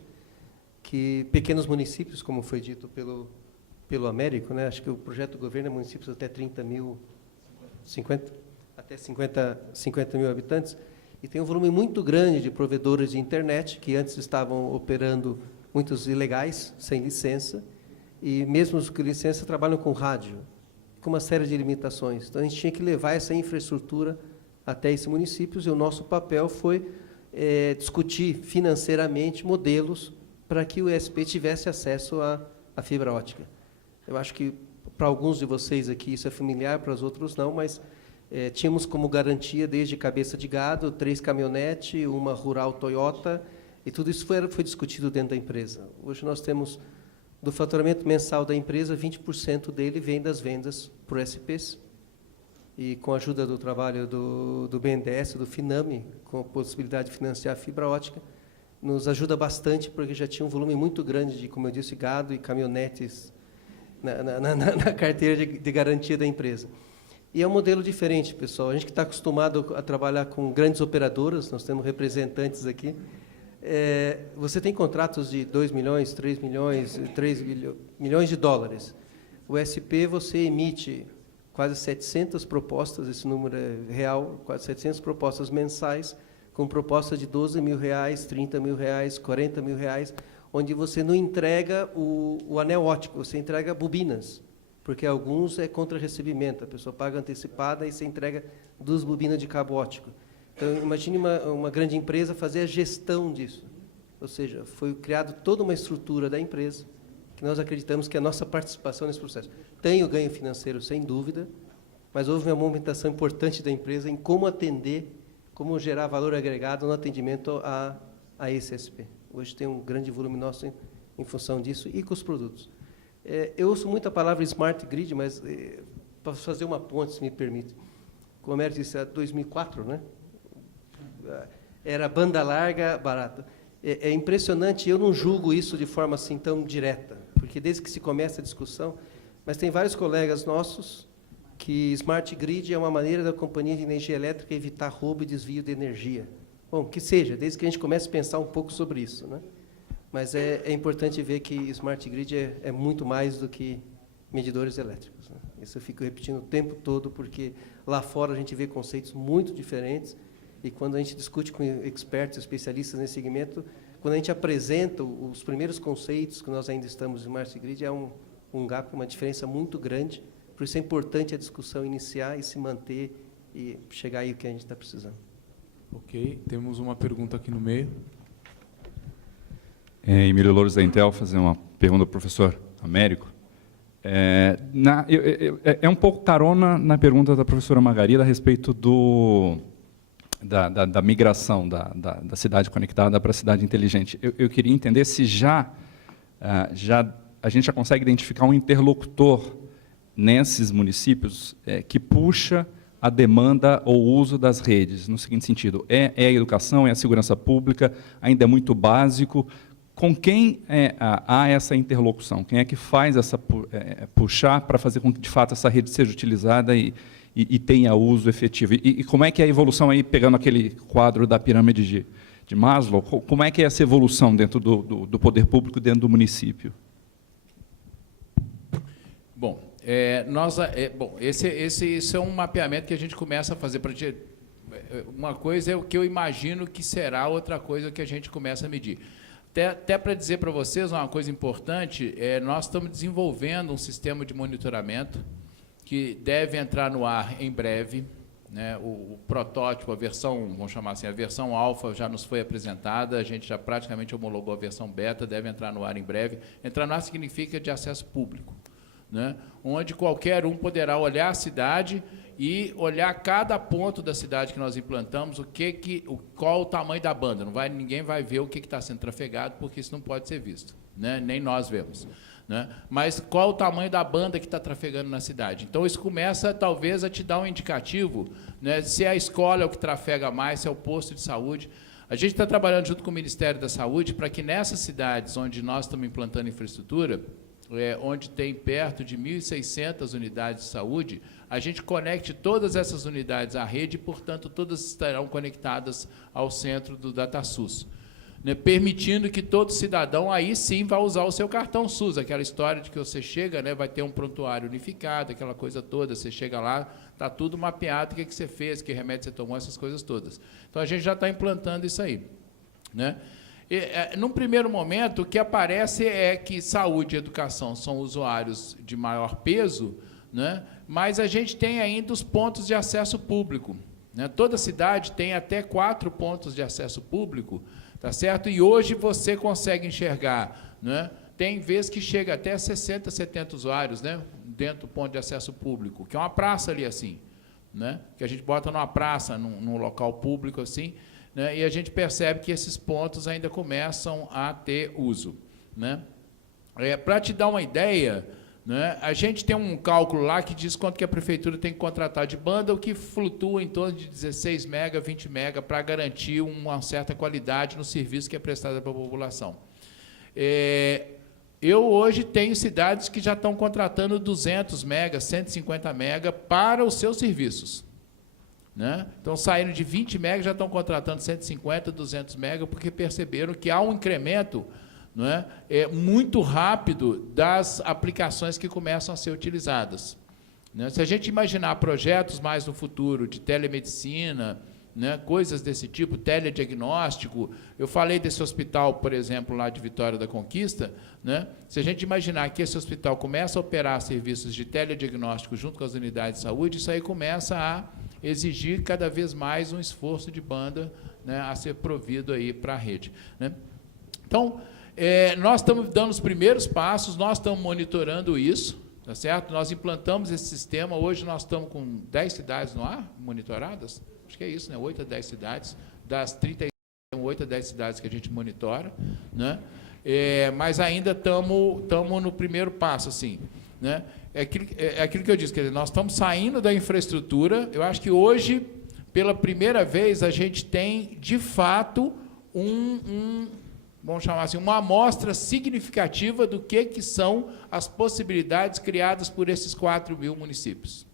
que pequenos municípios, como foi dito pelo Américo, né, acho que o projeto do governo é municípios até 30 mil, 50 mil habitantes, e tem um volume muito grande de provedores de internet, que antes estavam operando muitos ilegais, sem licença, e mesmo os com licença trabalham com rádio, com uma série de limitações. Então, a gente tinha que levar essa infraestrutura até esses municípios, e o nosso papel foi discutir financeiramente modelos para que o ISP tivesse acesso à fibra ótica. Eu acho que, para alguns de vocês aqui, isso é familiar, para os outros não, mas tínhamos como garantia, desde cabeça de gado, 3 caminhonetes, uma rural Toyota, e tudo isso foi discutido dentro da empresa. Hoje nós temos, do faturamento mensal da empresa, 20% dele vem das vendas por SPs, e com a ajuda do trabalho do BNDES, do FINAME, com a possibilidade de financiar a fibra ótica, nos ajuda bastante, porque já tinha um volume muito grande de, como eu disse, gado e caminhonetes na carteira de garantia da empresa. E é um modelo diferente, pessoal. A gente que está acostumado a trabalhar com grandes operadoras, nós temos representantes aqui, você tem contratos de 2 milhões, 3 milhões, 3 milhões de dólares. O SP, você emite quase 700 propostas, esse número é real, quase 700 propostas mensais, com propostas de 12 mil reais, 30 mil reais, 40 mil reais, onde você não entrega o anel óptico, você entrega bobinas, porque alguns é contra recebimento, a pessoa paga antecipada e você entrega 2 bobinas de cabo óptico. Então, imagine uma grande empresa fazer a gestão disso. Ou seja, foi criada toda uma estrutura da empresa, que nós acreditamos que a nossa participação nesse processo. Tem o ganho financeiro, sem dúvida, mas houve uma movimentação importante da empresa em como atender, como gerar valor agregado no atendimento a esse SP. Hoje tem um grande volume nosso em função disso e com os produtos. Eu uso muito a palavra Smart Grid, mas para fazer uma ponte, se me permite. Como a América disse, 2004, né? Era banda larga, barata. É impressionante, eu não julgo isso de forma assim tão direta, porque desde que se começa a discussão, mas tem vários colegas nossos que Smart Grid é uma maneira da companhia de energia elétrica evitar roubo e desvio de energia. Bom, que seja, desde que a gente comece a pensar um pouco sobre isso, né? Mas é importante ver que Smart Grid é muito mais do que medidores elétricos, né? Isso eu fico repetindo o tempo todo, porque lá fora a gente vê conceitos muito diferentes, e quando a gente discute com expertos, especialistas nesse segmento, quando a gente apresenta os primeiros conceitos, que nós ainda estamos em Smart Grid, é um gap, uma diferença muito grande. Por isso é importante a discussão iniciar e se manter e chegar aí o que a gente está precisando. Ok, temos uma pergunta aqui no meio. Emílio Louros, da Intel, fazer uma pergunta ao professor Américo. É um pouco carona na pergunta da professora Margarida a respeito da migração da cidade conectada para a cidade inteligente. Eu queria entender se a gente já consegue identificar um interlocutor nesses municípios que puxa a demanda ou uso das redes, no seguinte sentido, é a educação, é a segurança pública, ainda é muito básico. Com quem há essa interlocução? Quem é que faz essa puxar para fazer com que, de fato, essa rede seja utilizada e tenha uso efetivo? E como é que é a evolução, aí, pegando aquele quadro da pirâmide de Maslow, como é que é essa evolução dentro do poder público, dentro do município? Bom, esse é um mapeamento que a gente começa a fazer. Uma coisa é o que eu imagino que será, outra coisa que a gente começa a medir. Até para dizer para vocês uma coisa importante, nós estamos desenvolvendo um sistema de monitoramento que deve entrar no ar em breve, né? O protótipo, a versão, vamos chamar assim, a versão alfa já nos foi apresentada, a gente já praticamente homologou a versão beta, deve entrar no ar em breve. Entrar no ar significa de acesso público, né? Onde qualquer um poderá olhar a cidade e olhar cada ponto da cidade que nós implantamos, qual o tamanho da banda. Ninguém vai ver o que está sendo trafegado, porque isso não pode ser visto, né? Nem nós vemos. Né? Mas qual o tamanho da banda que está trafegando na cidade? Então, isso começa, talvez, a te dar um indicativo, né, se a escola é o que trafega mais, se é o posto de saúde. A gente está trabalhando junto com o Ministério da Saúde para que nessas cidades onde nós estamos implantando infraestrutura, onde tem perto de 1.600 unidades de saúde, a gente conecte todas essas unidades à rede e, portanto, todas estarão conectadas ao centro do DataSUS, né, permitindo que todo cidadão aí sim vai usar o seu cartão SUS, aquela história de que você chega, né, vai ter um prontuário unificado, aquela coisa toda, você chega lá, está tudo mapeado, o que você fez, que remédio você tomou, essas coisas todas. Então, a gente já está implantando isso aí, né? Num primeiro momento, o que aparece é que saúde e educação são usuários de maior peso, né? Mas a gente tem ainda os pontos de acesso público, né? Toda cidade tem até 4 pontos de acesso público, tá certo? E hoje você consegue enxergar, né? Tem vezes que chega até 60, 70 usuários, né, dentro do ponto de acesso público, que é uma praça ali assim, né, que a gente bota numa praça, num local público assim, né, e a gente percebe que esses pontos ainda começam a ter uso, né. Para te dar uma ideia, né, a gente tem um cálculo lá que diz quanto que a prefeitura tem que contratar de banda, o que flutua em torno de 16 mega, 20 mega, para garantir uma certa qualidade no serviço que é prestado para a população. Eu hoje tenho cidades que já estão contratando 200 mega, 150 mega para os seus serviços, né? Então, saindo de 20 mega, já estão contratando 150, 200 mega, porque perceberam que há um incremento, não é, muito rápido das aplicações que começam a ser utilizadas, né? Se a gente imaginar projetos mais no futuro de telemedicina, né, coisas desse tipo, telediagnóstico. Eu falei desse hospital, por exemplo, lá de Vitória da Conquista, né? Se a gente imaginar que esse hospital começa a operar serviços de telediagnóstico junto com as unidades de saúde, isso aí começa a exigir cada vez mais um esforço de banda, né, a ser provido aí para a rede, né? Então, nós estamos dando os primeiros passos, nós estamos monitorando isso, tá certo? Nós implantamos esse sistema, hoje nós estamos com 10 cidades no ar, monitoradas. Acho que é isso, né? 8 a 10 cidades, das 38, 8 a 10 cidades que a gente monitora, né? Mas ainda estamos no primeiro passo, assim, né? É aquilo que eu disse, quer dizer, nós estamos saindo da infraestrutura. Eu acho que hoje, pela primeira vez, a gente tem, de fato, vamos chamar assim, uma amostra significativa do que são as possibilidades criadas por esses 4.000 municípios,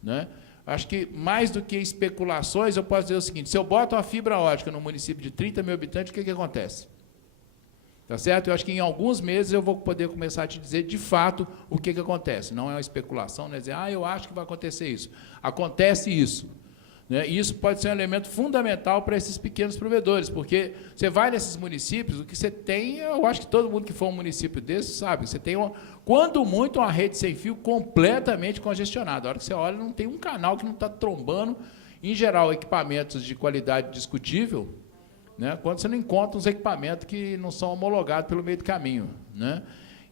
né? Acho que, mais do que especulações, eu posso dizer o seguinte: se eu boto uma fibra ótica no município de 30.000 habitantes, o que acontece? Tá certo? Eu acho que em alguns meses eu vou poder começar a te dizer, de fato, o que acontece. Não é uma especulação, não é dizer, eu acho que vai acontecer isso. Acontece isso, né? E isso pode ser um elemento fundamental para esses pequenos provedores, porque você vai nesses municípios, o que você tem, eu acho que todo mundo que for um município desse sabe, você tem, quando muito, uma rede sem fio completamente congestionada. A hora que você olha, não tem um canal que não está trombando, em geral, equipamentos de qualidade discutível, né? Quando você não encontra uns equipamentos que não são homologados pelo meio do caminho, né?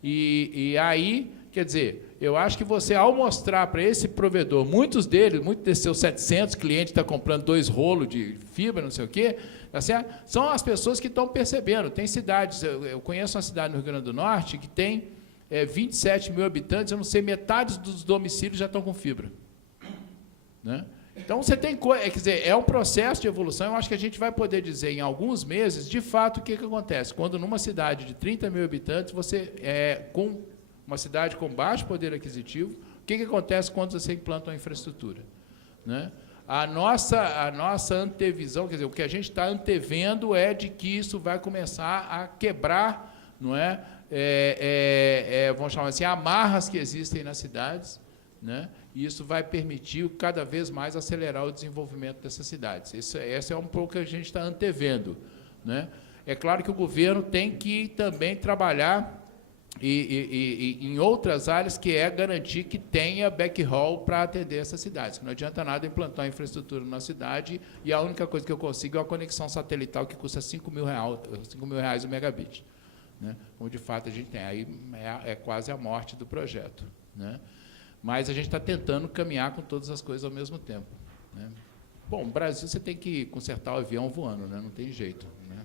E aí, quer dizer, eu acho que você, ao mostrar para esse provedor, muitos desses seus 700 clientes estão comprando 2 rolos de fibra, não sei o quê, tá certo? São as pessoas que estão percebendo. Tem cidades, eu conheço uma cidade no Rio Grande do Norte que tem 27.000 habitantes, eu não sei, metade dos domicílios já estão com fibra, né? Então, você tem quer dizer, é um processo de evolução. Eu acho que a gente vai poder dizer, em alguns meses, de fato, o que acontece. Quando numa cidade de 30.000 habitantes, você, com uma cidade com baixo poder aquisitivo, o que acontece quando você implanta uma infraestrutura, né? A nossa antevisão, quer dizer, o que a gente está antevendo é de que isso vai começar a quebrar, não é? Vamos chamar assim, amarras que existem nas cidades, né? E isso vai permitir cada vez mais acelerar o desenvolvimento dessas cidades. Esse é um pouco que a gente está antevendo, né? É claro que o governo tem que também trabalhar em outras áreas, que é garantir que tenha backhaul para atender essas cidades. Não adianta nada implantar uma infraestrutura na cidade e a única coisa que eu consigo é uma conexão satelital que custa R$5.000 o megabit, né? Como de fato a gente tem. Aí é quase a morte do projeto, né? mas a gente está tentando caminhar com todas as coisas ao mesmo tempo, né? Bom, no Brasil você tem que consertar o avião voando, né? Não tem jeito, né?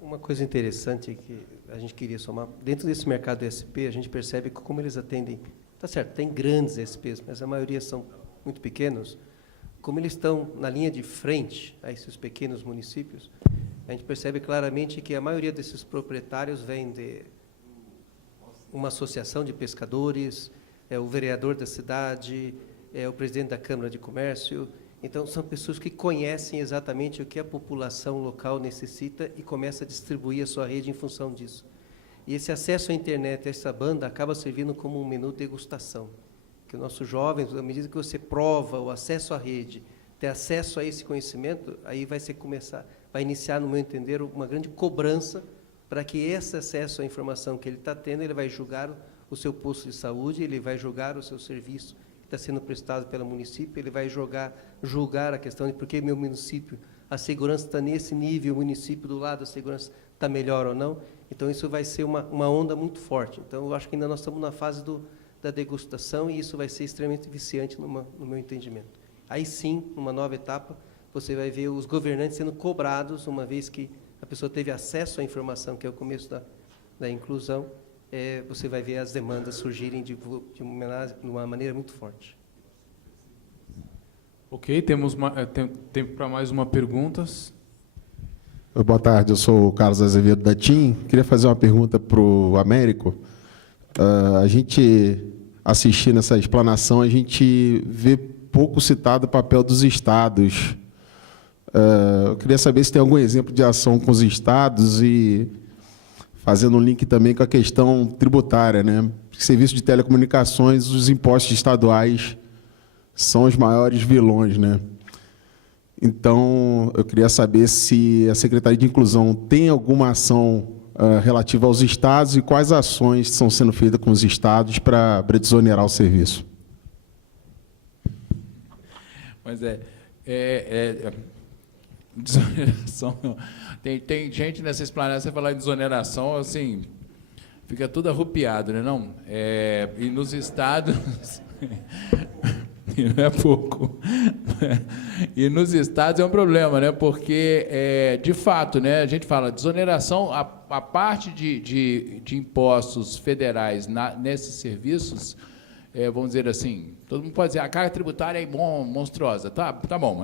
Uma coisa interessante que a gente queria somar, dentro desse mercado SP, a gente percebe que como eles atendem, tá certo, tem grandes SPs, mas a maioria são muito pequenos, como eles estão na linha de frente a esses pequenos municípios, a gente percebe claramente que a maioria desses proprietários vem de uma associação de pescadores, é o vereador da cidade, é o presidente da Câmara de Comércio. Então, são pessoas que conhecem exatamente o que a população local necessita e começa a distribuir a sua rede em função disso. E esse acesso à internet, essa banda, acaba servindo como um menu degustação. Que os nossos jovens, à medida que você prova o acesso à rede, ter acesso a esse conhecimento, aí vai iniciar, no meu entender, uma grande cobrança para que esse acesso à informação que ele está tendo, ele vai julgar o seu posto de saúde, ele vai julgar o seu serviço que está sendo prestado pelo município, ele vai julgar a questão de por que meu município, a segurança está nesse nível, o município do lado, a segurança está melhor ou não. Então, isso vai ser uma onda muito forte. Então, eu acho que ainda nós estamos na fase da degustação e isso vai ser extremamente viciante, no meu entendimento. Aí, sim, numa nova etapa, você vai ver os governantes sendo cobrados, uma vez que a pessoa teve acesso à informação, que é o começo da inclusão, você vai ver as demandas surgirem de uma maneira muito forte. Ok, temos tempo para mais uma pergunta. Boa tarde, eu sou o Carlos Azevedo da TIM. Queria fazer uma pergunta para o Américo. A gente, assistindo essa explanação, a gente vê pouco citado o papel dos estados. Eu queria saber se tem algum exemplo de ação com os estados e fazendo um link também com a questão tributária, né? Serviço de telecomunicações, os impostos estaduais são os maiores vilões, né? Então, eu queria saber se a Secretaria de Inclusão tem alguma ação relativa aos estados e quais ações estão sendo feitas com os estados para desonerar o serviço. Mas desoneração. Tem gente nessa explanada, você falar em desoneração, assim, fica tudo arrupiado, né? Não? E nos estados. E não é pouco. E nos estados é um problema, né? Porque, de fato, né, a gente fala desoneração, a parte de impostos federais nesses serviços, vamos dizer assim, todo mundo pode dizer, a carga tributária é monstruosa. Tá bom,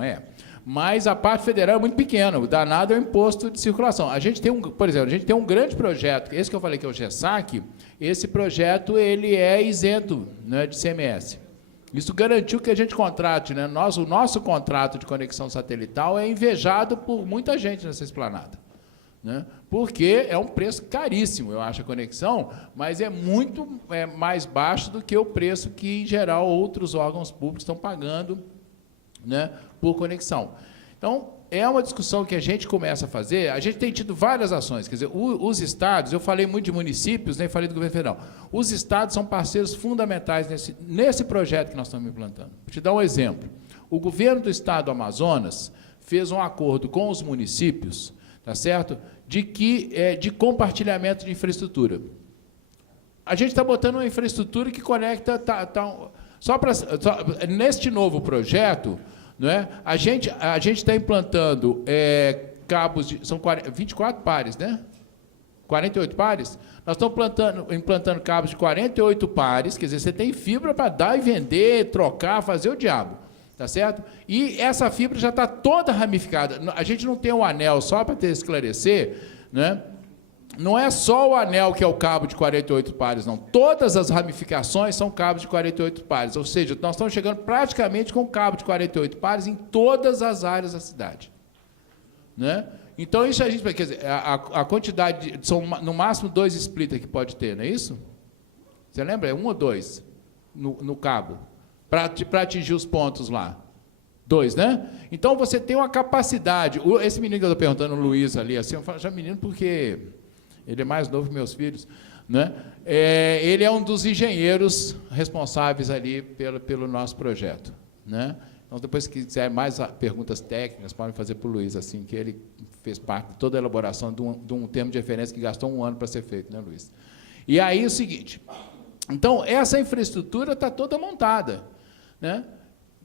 Mas a parte federal é muito pequena, o danado é o imposto de circulação. A gente tem por exemplo, a gente tem um grande projeto, esse que eu falei que é o GESAC, esse projeto ele é isento, né, de ICMS. Isso garantiu que a gente contrate, né? O nosso contrato de conexão satelital é invejado por muita gente nessa esplanada, né? Porque é um preço caríssimo, eu acho, a conexão, mas é muito mais baixo do que o preço que, em geral, outros órgãos públicos estão pagando, né, por conexão. Então, é uma discussão que a gente começa a fazer. A gente tem tido várias ações. Quer dizer, os estados, eu falei muito de municípios, nem falei do governo federal. Os estados são parceiros fundamentais nesse projeto que nós estamos implantando. Vou te dar um exemplo. O governo do estado do Amazonas fez um acordo com os municípios, tá certo? De compartilhamento de infraestrutura. A gente está botando uma infraestrutura que conecta... neste novo projeto, não é? A gente está implantando cabos são 24 pares, né? 48 pares. Nós estamos implantando cabos de 48 pares, quer dizer, você tem fibra para dar e vender, trocar, fazer o diabo, tá certo? E essa fibra já está toda ramificada. A gente não tem um anel, só para esclarecer, né? Não é só o anel que é o cabo de 48 pares, não. Todas as ramificações são cabos de 48 pares. Ou seja, nós estamos chegando praticamente com cabo de 48 pares em todas as áreas da cidade, né? Então, isso a gente... Quer dizer, a quantidade... São no máximo 2 splitters que pode ter, não é isso? Você lembra? É 1 ou 2 no cabo, para atingir os pontos lá. 2, né? Então, você tem uma capacidade... Esse menino que eu estou perguntando, o Luiz, ali, assim, eu falo já menino porque... Ele é mais novo que meus filhos, né? Ele é um dos engenheiros responsáveis ali pelo nosso projeto, né? Então, depois, se quiser mais perguntas técnicas, podem fazer para o Luiz, assim, que ele fez parte de toda a elaboração de um termo de referência que gastou 1 ano para ser feito, né, Luiz? E aí, o seguinte, Então, essa infraestrutura está toda montada, né?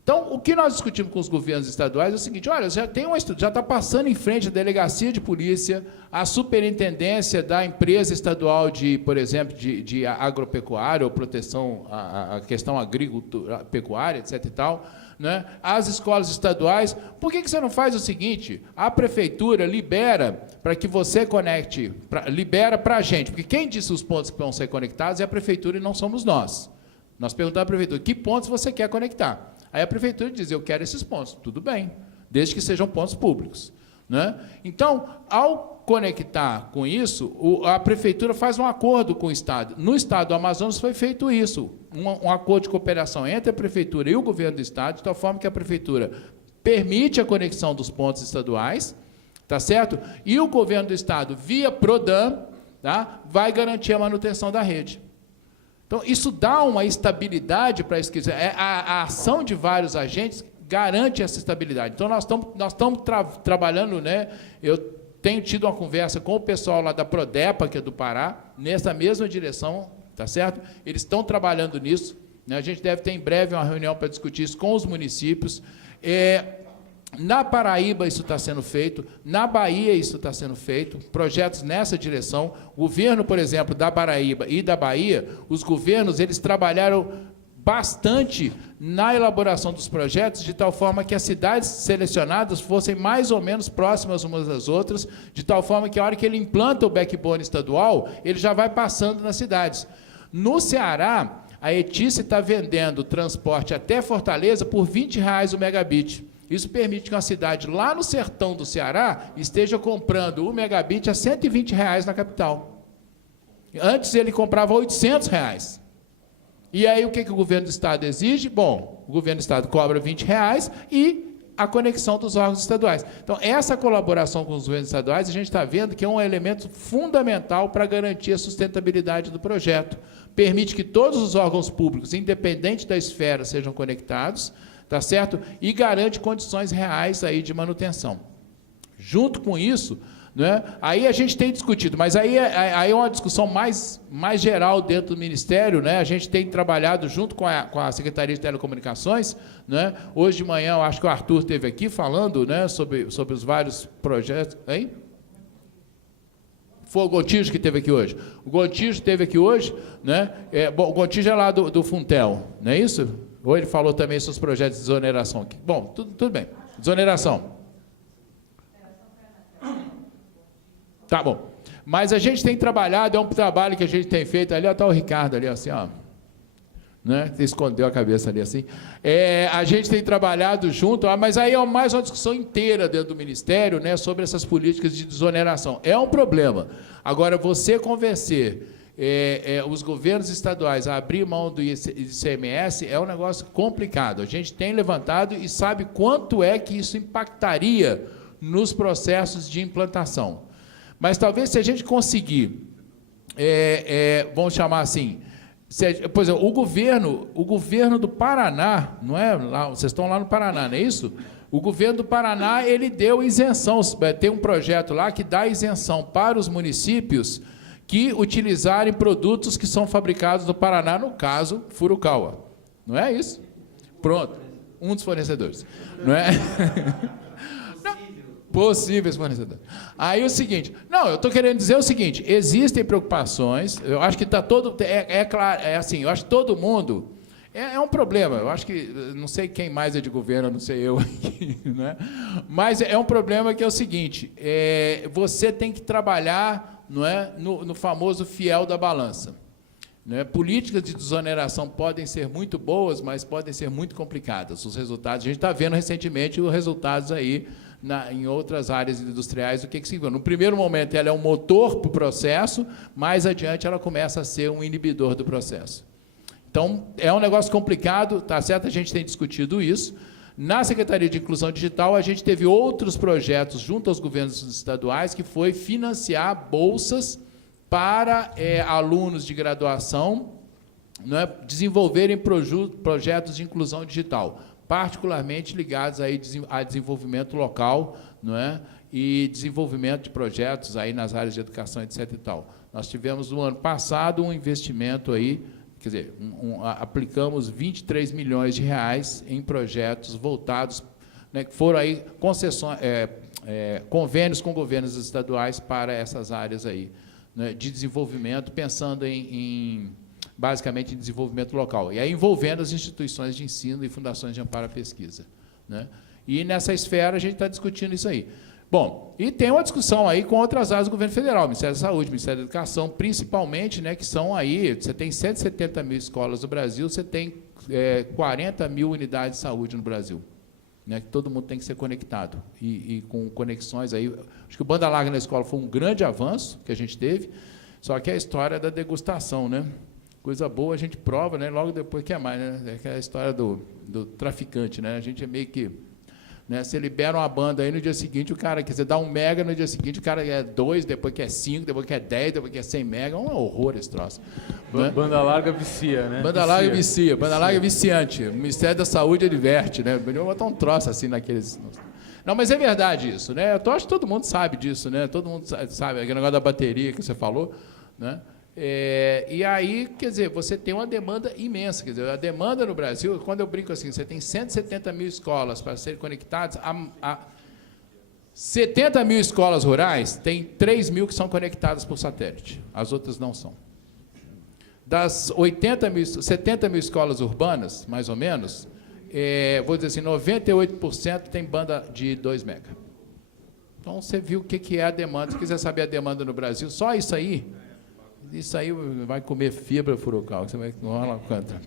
Então, o que nós discutimos com os governos estaduais é o seguinte: olha, já está passando em frente a delegacia de polícia, a superintendência da empresa estadual de, por exemplo, de agropecuária ou proteção à questão agrícola, pecuária, etc. e tal, né? As escolas estaduais. Por que você não faz o seguinte? A prefeitura libera para que você conecte, libera para a gente, porque quem disse os pontos que vão ser conectados é a prefeitura e não somos nós. Nós perguntamos à prefeitura: que pontos você quer conectar? Aí a prefeitura diz: eu quero esses pontos. Tudo bem, desde que sejam pontos públicos, né? Então, ao conectar com isso, a prefeitura faz um acordo com o Estado. No Estado do Amazonas foi feito isso, um acordo de cooperação entre a prefeitura e o governo do Estado, de tal forma que a prefeitura permite a conexão dos pontos estaduais, tá certo? E o governo do Estado, via Prodam, tá, vai garantir a manutenção da rede. Então, isso dá uma estabilidade para isso. A ação de vários agentes garante essa estabilidade. Então, nós estamos trabalhando, né? Eu tenho tido uma conversa com o pessoal lá da Prodepa, que é do Pará, nessa mesma direção, tá certo? Eles estão trabalhando nisso, né? A gente deve ter em breve uma reunião para discutir isso com os municípios. Na Paraíba isso está sendo feito, na Bahia isso está sendo feito, projetos nessa direção. O governo, por exemplo, da Paraíba e da Bahia, os governos, eles trabalharam bastante na elaboração dos projetos, de tal forma que as cidades selecionadas fossem mais ou menos próximas umas das outras, de tal forma que a hora que ele implanta o backbone estadual, ele já vai passando nas cidades. No Ceará, a Etice está vendendo transporte até Fortaleza por R$20 o megabit. Isso permite que uma cidade lá no sertão do Ceará esteja comprando o megabit a R$120 na capital. Antes ele comprava R$800. E aí o que o governo do Estado exige? Bom, o governo do Estado cobra R$20 e a conexão dos órgãos estaduais. Então, essa colaboração com os governos estaduais, a gente está vendo que é um elemento fundamental para garantir a sustentabilidade do projeto. Permite que todos os órgãos públicos, independente da esfera, sejam conectados, tá certo? E garante condições reais aí de manutenção. Junto com isso, né, aí a gente tem discutido, mas aí é uma discussão mais geral dentro do Ministério, né? A gente tem trabalhado junto com a Secretaria de Telecomunicações, né? Hoje de manhã, eu acho que o Arthur esteve aqui falando, né, sobre os vários projetos. Hein? Foi o Gontijo que esteve aqui hoje. O Gontijo esteve aqui hoje, né? Bom, o Gontijo é lá do Funtel, não é isso? Ou ele falou também sobre os projetos de desoneração aqui. Bom, tudo bem. Desoneração. Tá bom. Mas a gente tem trabalhado, é um trabalho que a gente tem feito. Ali está o Ricardo, ali assim, ó. Né? Você escondeu a cabeça ali assim. A gente tem trabalhado junto, mas aí é mais uma discussão inteira dentro do Ministério, né, sobre essas políticas de desoneração. É um problema. Agora, você convencer os governos estaduais a abrir mão do ICMS é um negócio complicado. A gente tem levantado e sabe quanto é que isso impactaria nos processos de implantação. Mas talvez se a gente conseguir, vamos chamar assim, por exemplo, o governo do Paraná, não é? Lá, vocês estão lá no Paraná, não é isso? O governo do Paraná, ele deu isenção, tem um projeto lá que dá isenção para os municípios que utilizarem produtos que são fabricados no Paraná, no caso, Furukawa. Não é isso? Pronto, um dos fornecedores. Não é? Possíveis fornecedores. Aí o seguinte, eu estou querendo dizer o seguinte, existem preocupações, eu acho que está todo, claro, assim, eu acho que todo mundo, é um problema, eu acho que, não sei quem mais é de governo, não sei eu aqui, né? Mas é um problema que é o seguinte, você tem que trabalhar, não é, no famoso fiel da balança. Né? Políticas de desoneração podem ser muito boas, mas podem ser muito complicadas. Os resultados, a gente está vendo recentemente os resultados aí em outras áreas industriais, o que significa? No primeiro momento, ela é um motor para o processo, mais adiante ela começa a ser um inibidor do processo. Então, é um negócio complicado, tá certo? A gente tem discutido isso. Na Secretaria de Inclusão Digital, a gente teve outros projetos junto aos governos estaduais, que foi financiar bolsas para alunos de graduação, não é, desenvolverem projetos de inclusão digital, particularmente ligados aí a desenvolvimento local, não é, e desenvolvimento de projetos aí nas áreas de educação, etc. e tal. Nós tivemos no ano passado um investimento aí quer dizer, aplicamos 23 milhões de reais em projetos voltados, né, que foram aí concessões, convênios com governos estaduais para essas áreas aí, né, de desenvolvimento, pensando basicamente em desenvolvimento local, e aí envolvendo as instituições de ensino e fundações de amparo à pesquisa, né? E nessa esfera a gente está discutindo isso aí. Bom, e tem uma discussão aí com outras áreas do governo federal, Ministério da Saúde, Ministério da Educação, principalmente, né, que são aí, você tem 170 mil escolas no Brasil, você tem 40 mil unidades de saúde no Brasil, né, que todo mundo tem que ser conectado, e com conexões aí. Acho que o banda larga na escola foi um grande avanço que a gente teve, só que é a história da degustação, né? Coisa boa a gente prova, né, logo depois quer mais, né? É a história do traficante, né? A gente é meio que... Né, você libera uma banda aí, no dia seguinte o cara, quer dizer, dá 1 mega, no dia seguinte o cara quer 2, depois quer 5, depois quer 10, depois quer 100 mega, é um horror esse troço. Né? Banda larga vicia, né? Banda larga vicia, banda larga é viciante. O Ministério da Saúde adverte, né? Vou botar um troço assim naqueles... Não, mas é verdade isso, né? Eu acho que todo mundo sabe disso, né? Todo mundo sabe, aquele negócio da bateria que você falou, né? E aí, quer dizer, você tem uma demanda imensa. Quer dizer, a demanda no Brasil, quando eu brinco assim, você tem 170 mil escolas para serem conectadas, 70 mil escolas rurais, tem 3 mil que são conectadas por satélite, as outras não são. Das 70 mil escolas urbanas, mais ou menos, vou dizer assim, 98% tem banda de 2 mega. Então, você viu o que é a demanda. Se quiser saber a demanda no Brasil, só isso aí vai comer fibra furocal, você vai rolar contra.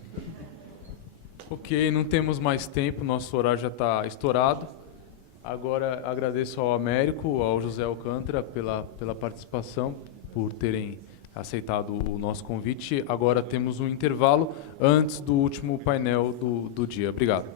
Ok, não temos mais tempo, nosso horário já está estourado. Agora agradeço ao Américo, ao José Alcântara pela participação, por terem aceitado o nosso convite. Agora temos um intervalo antes do último painel do dia. Obrigado.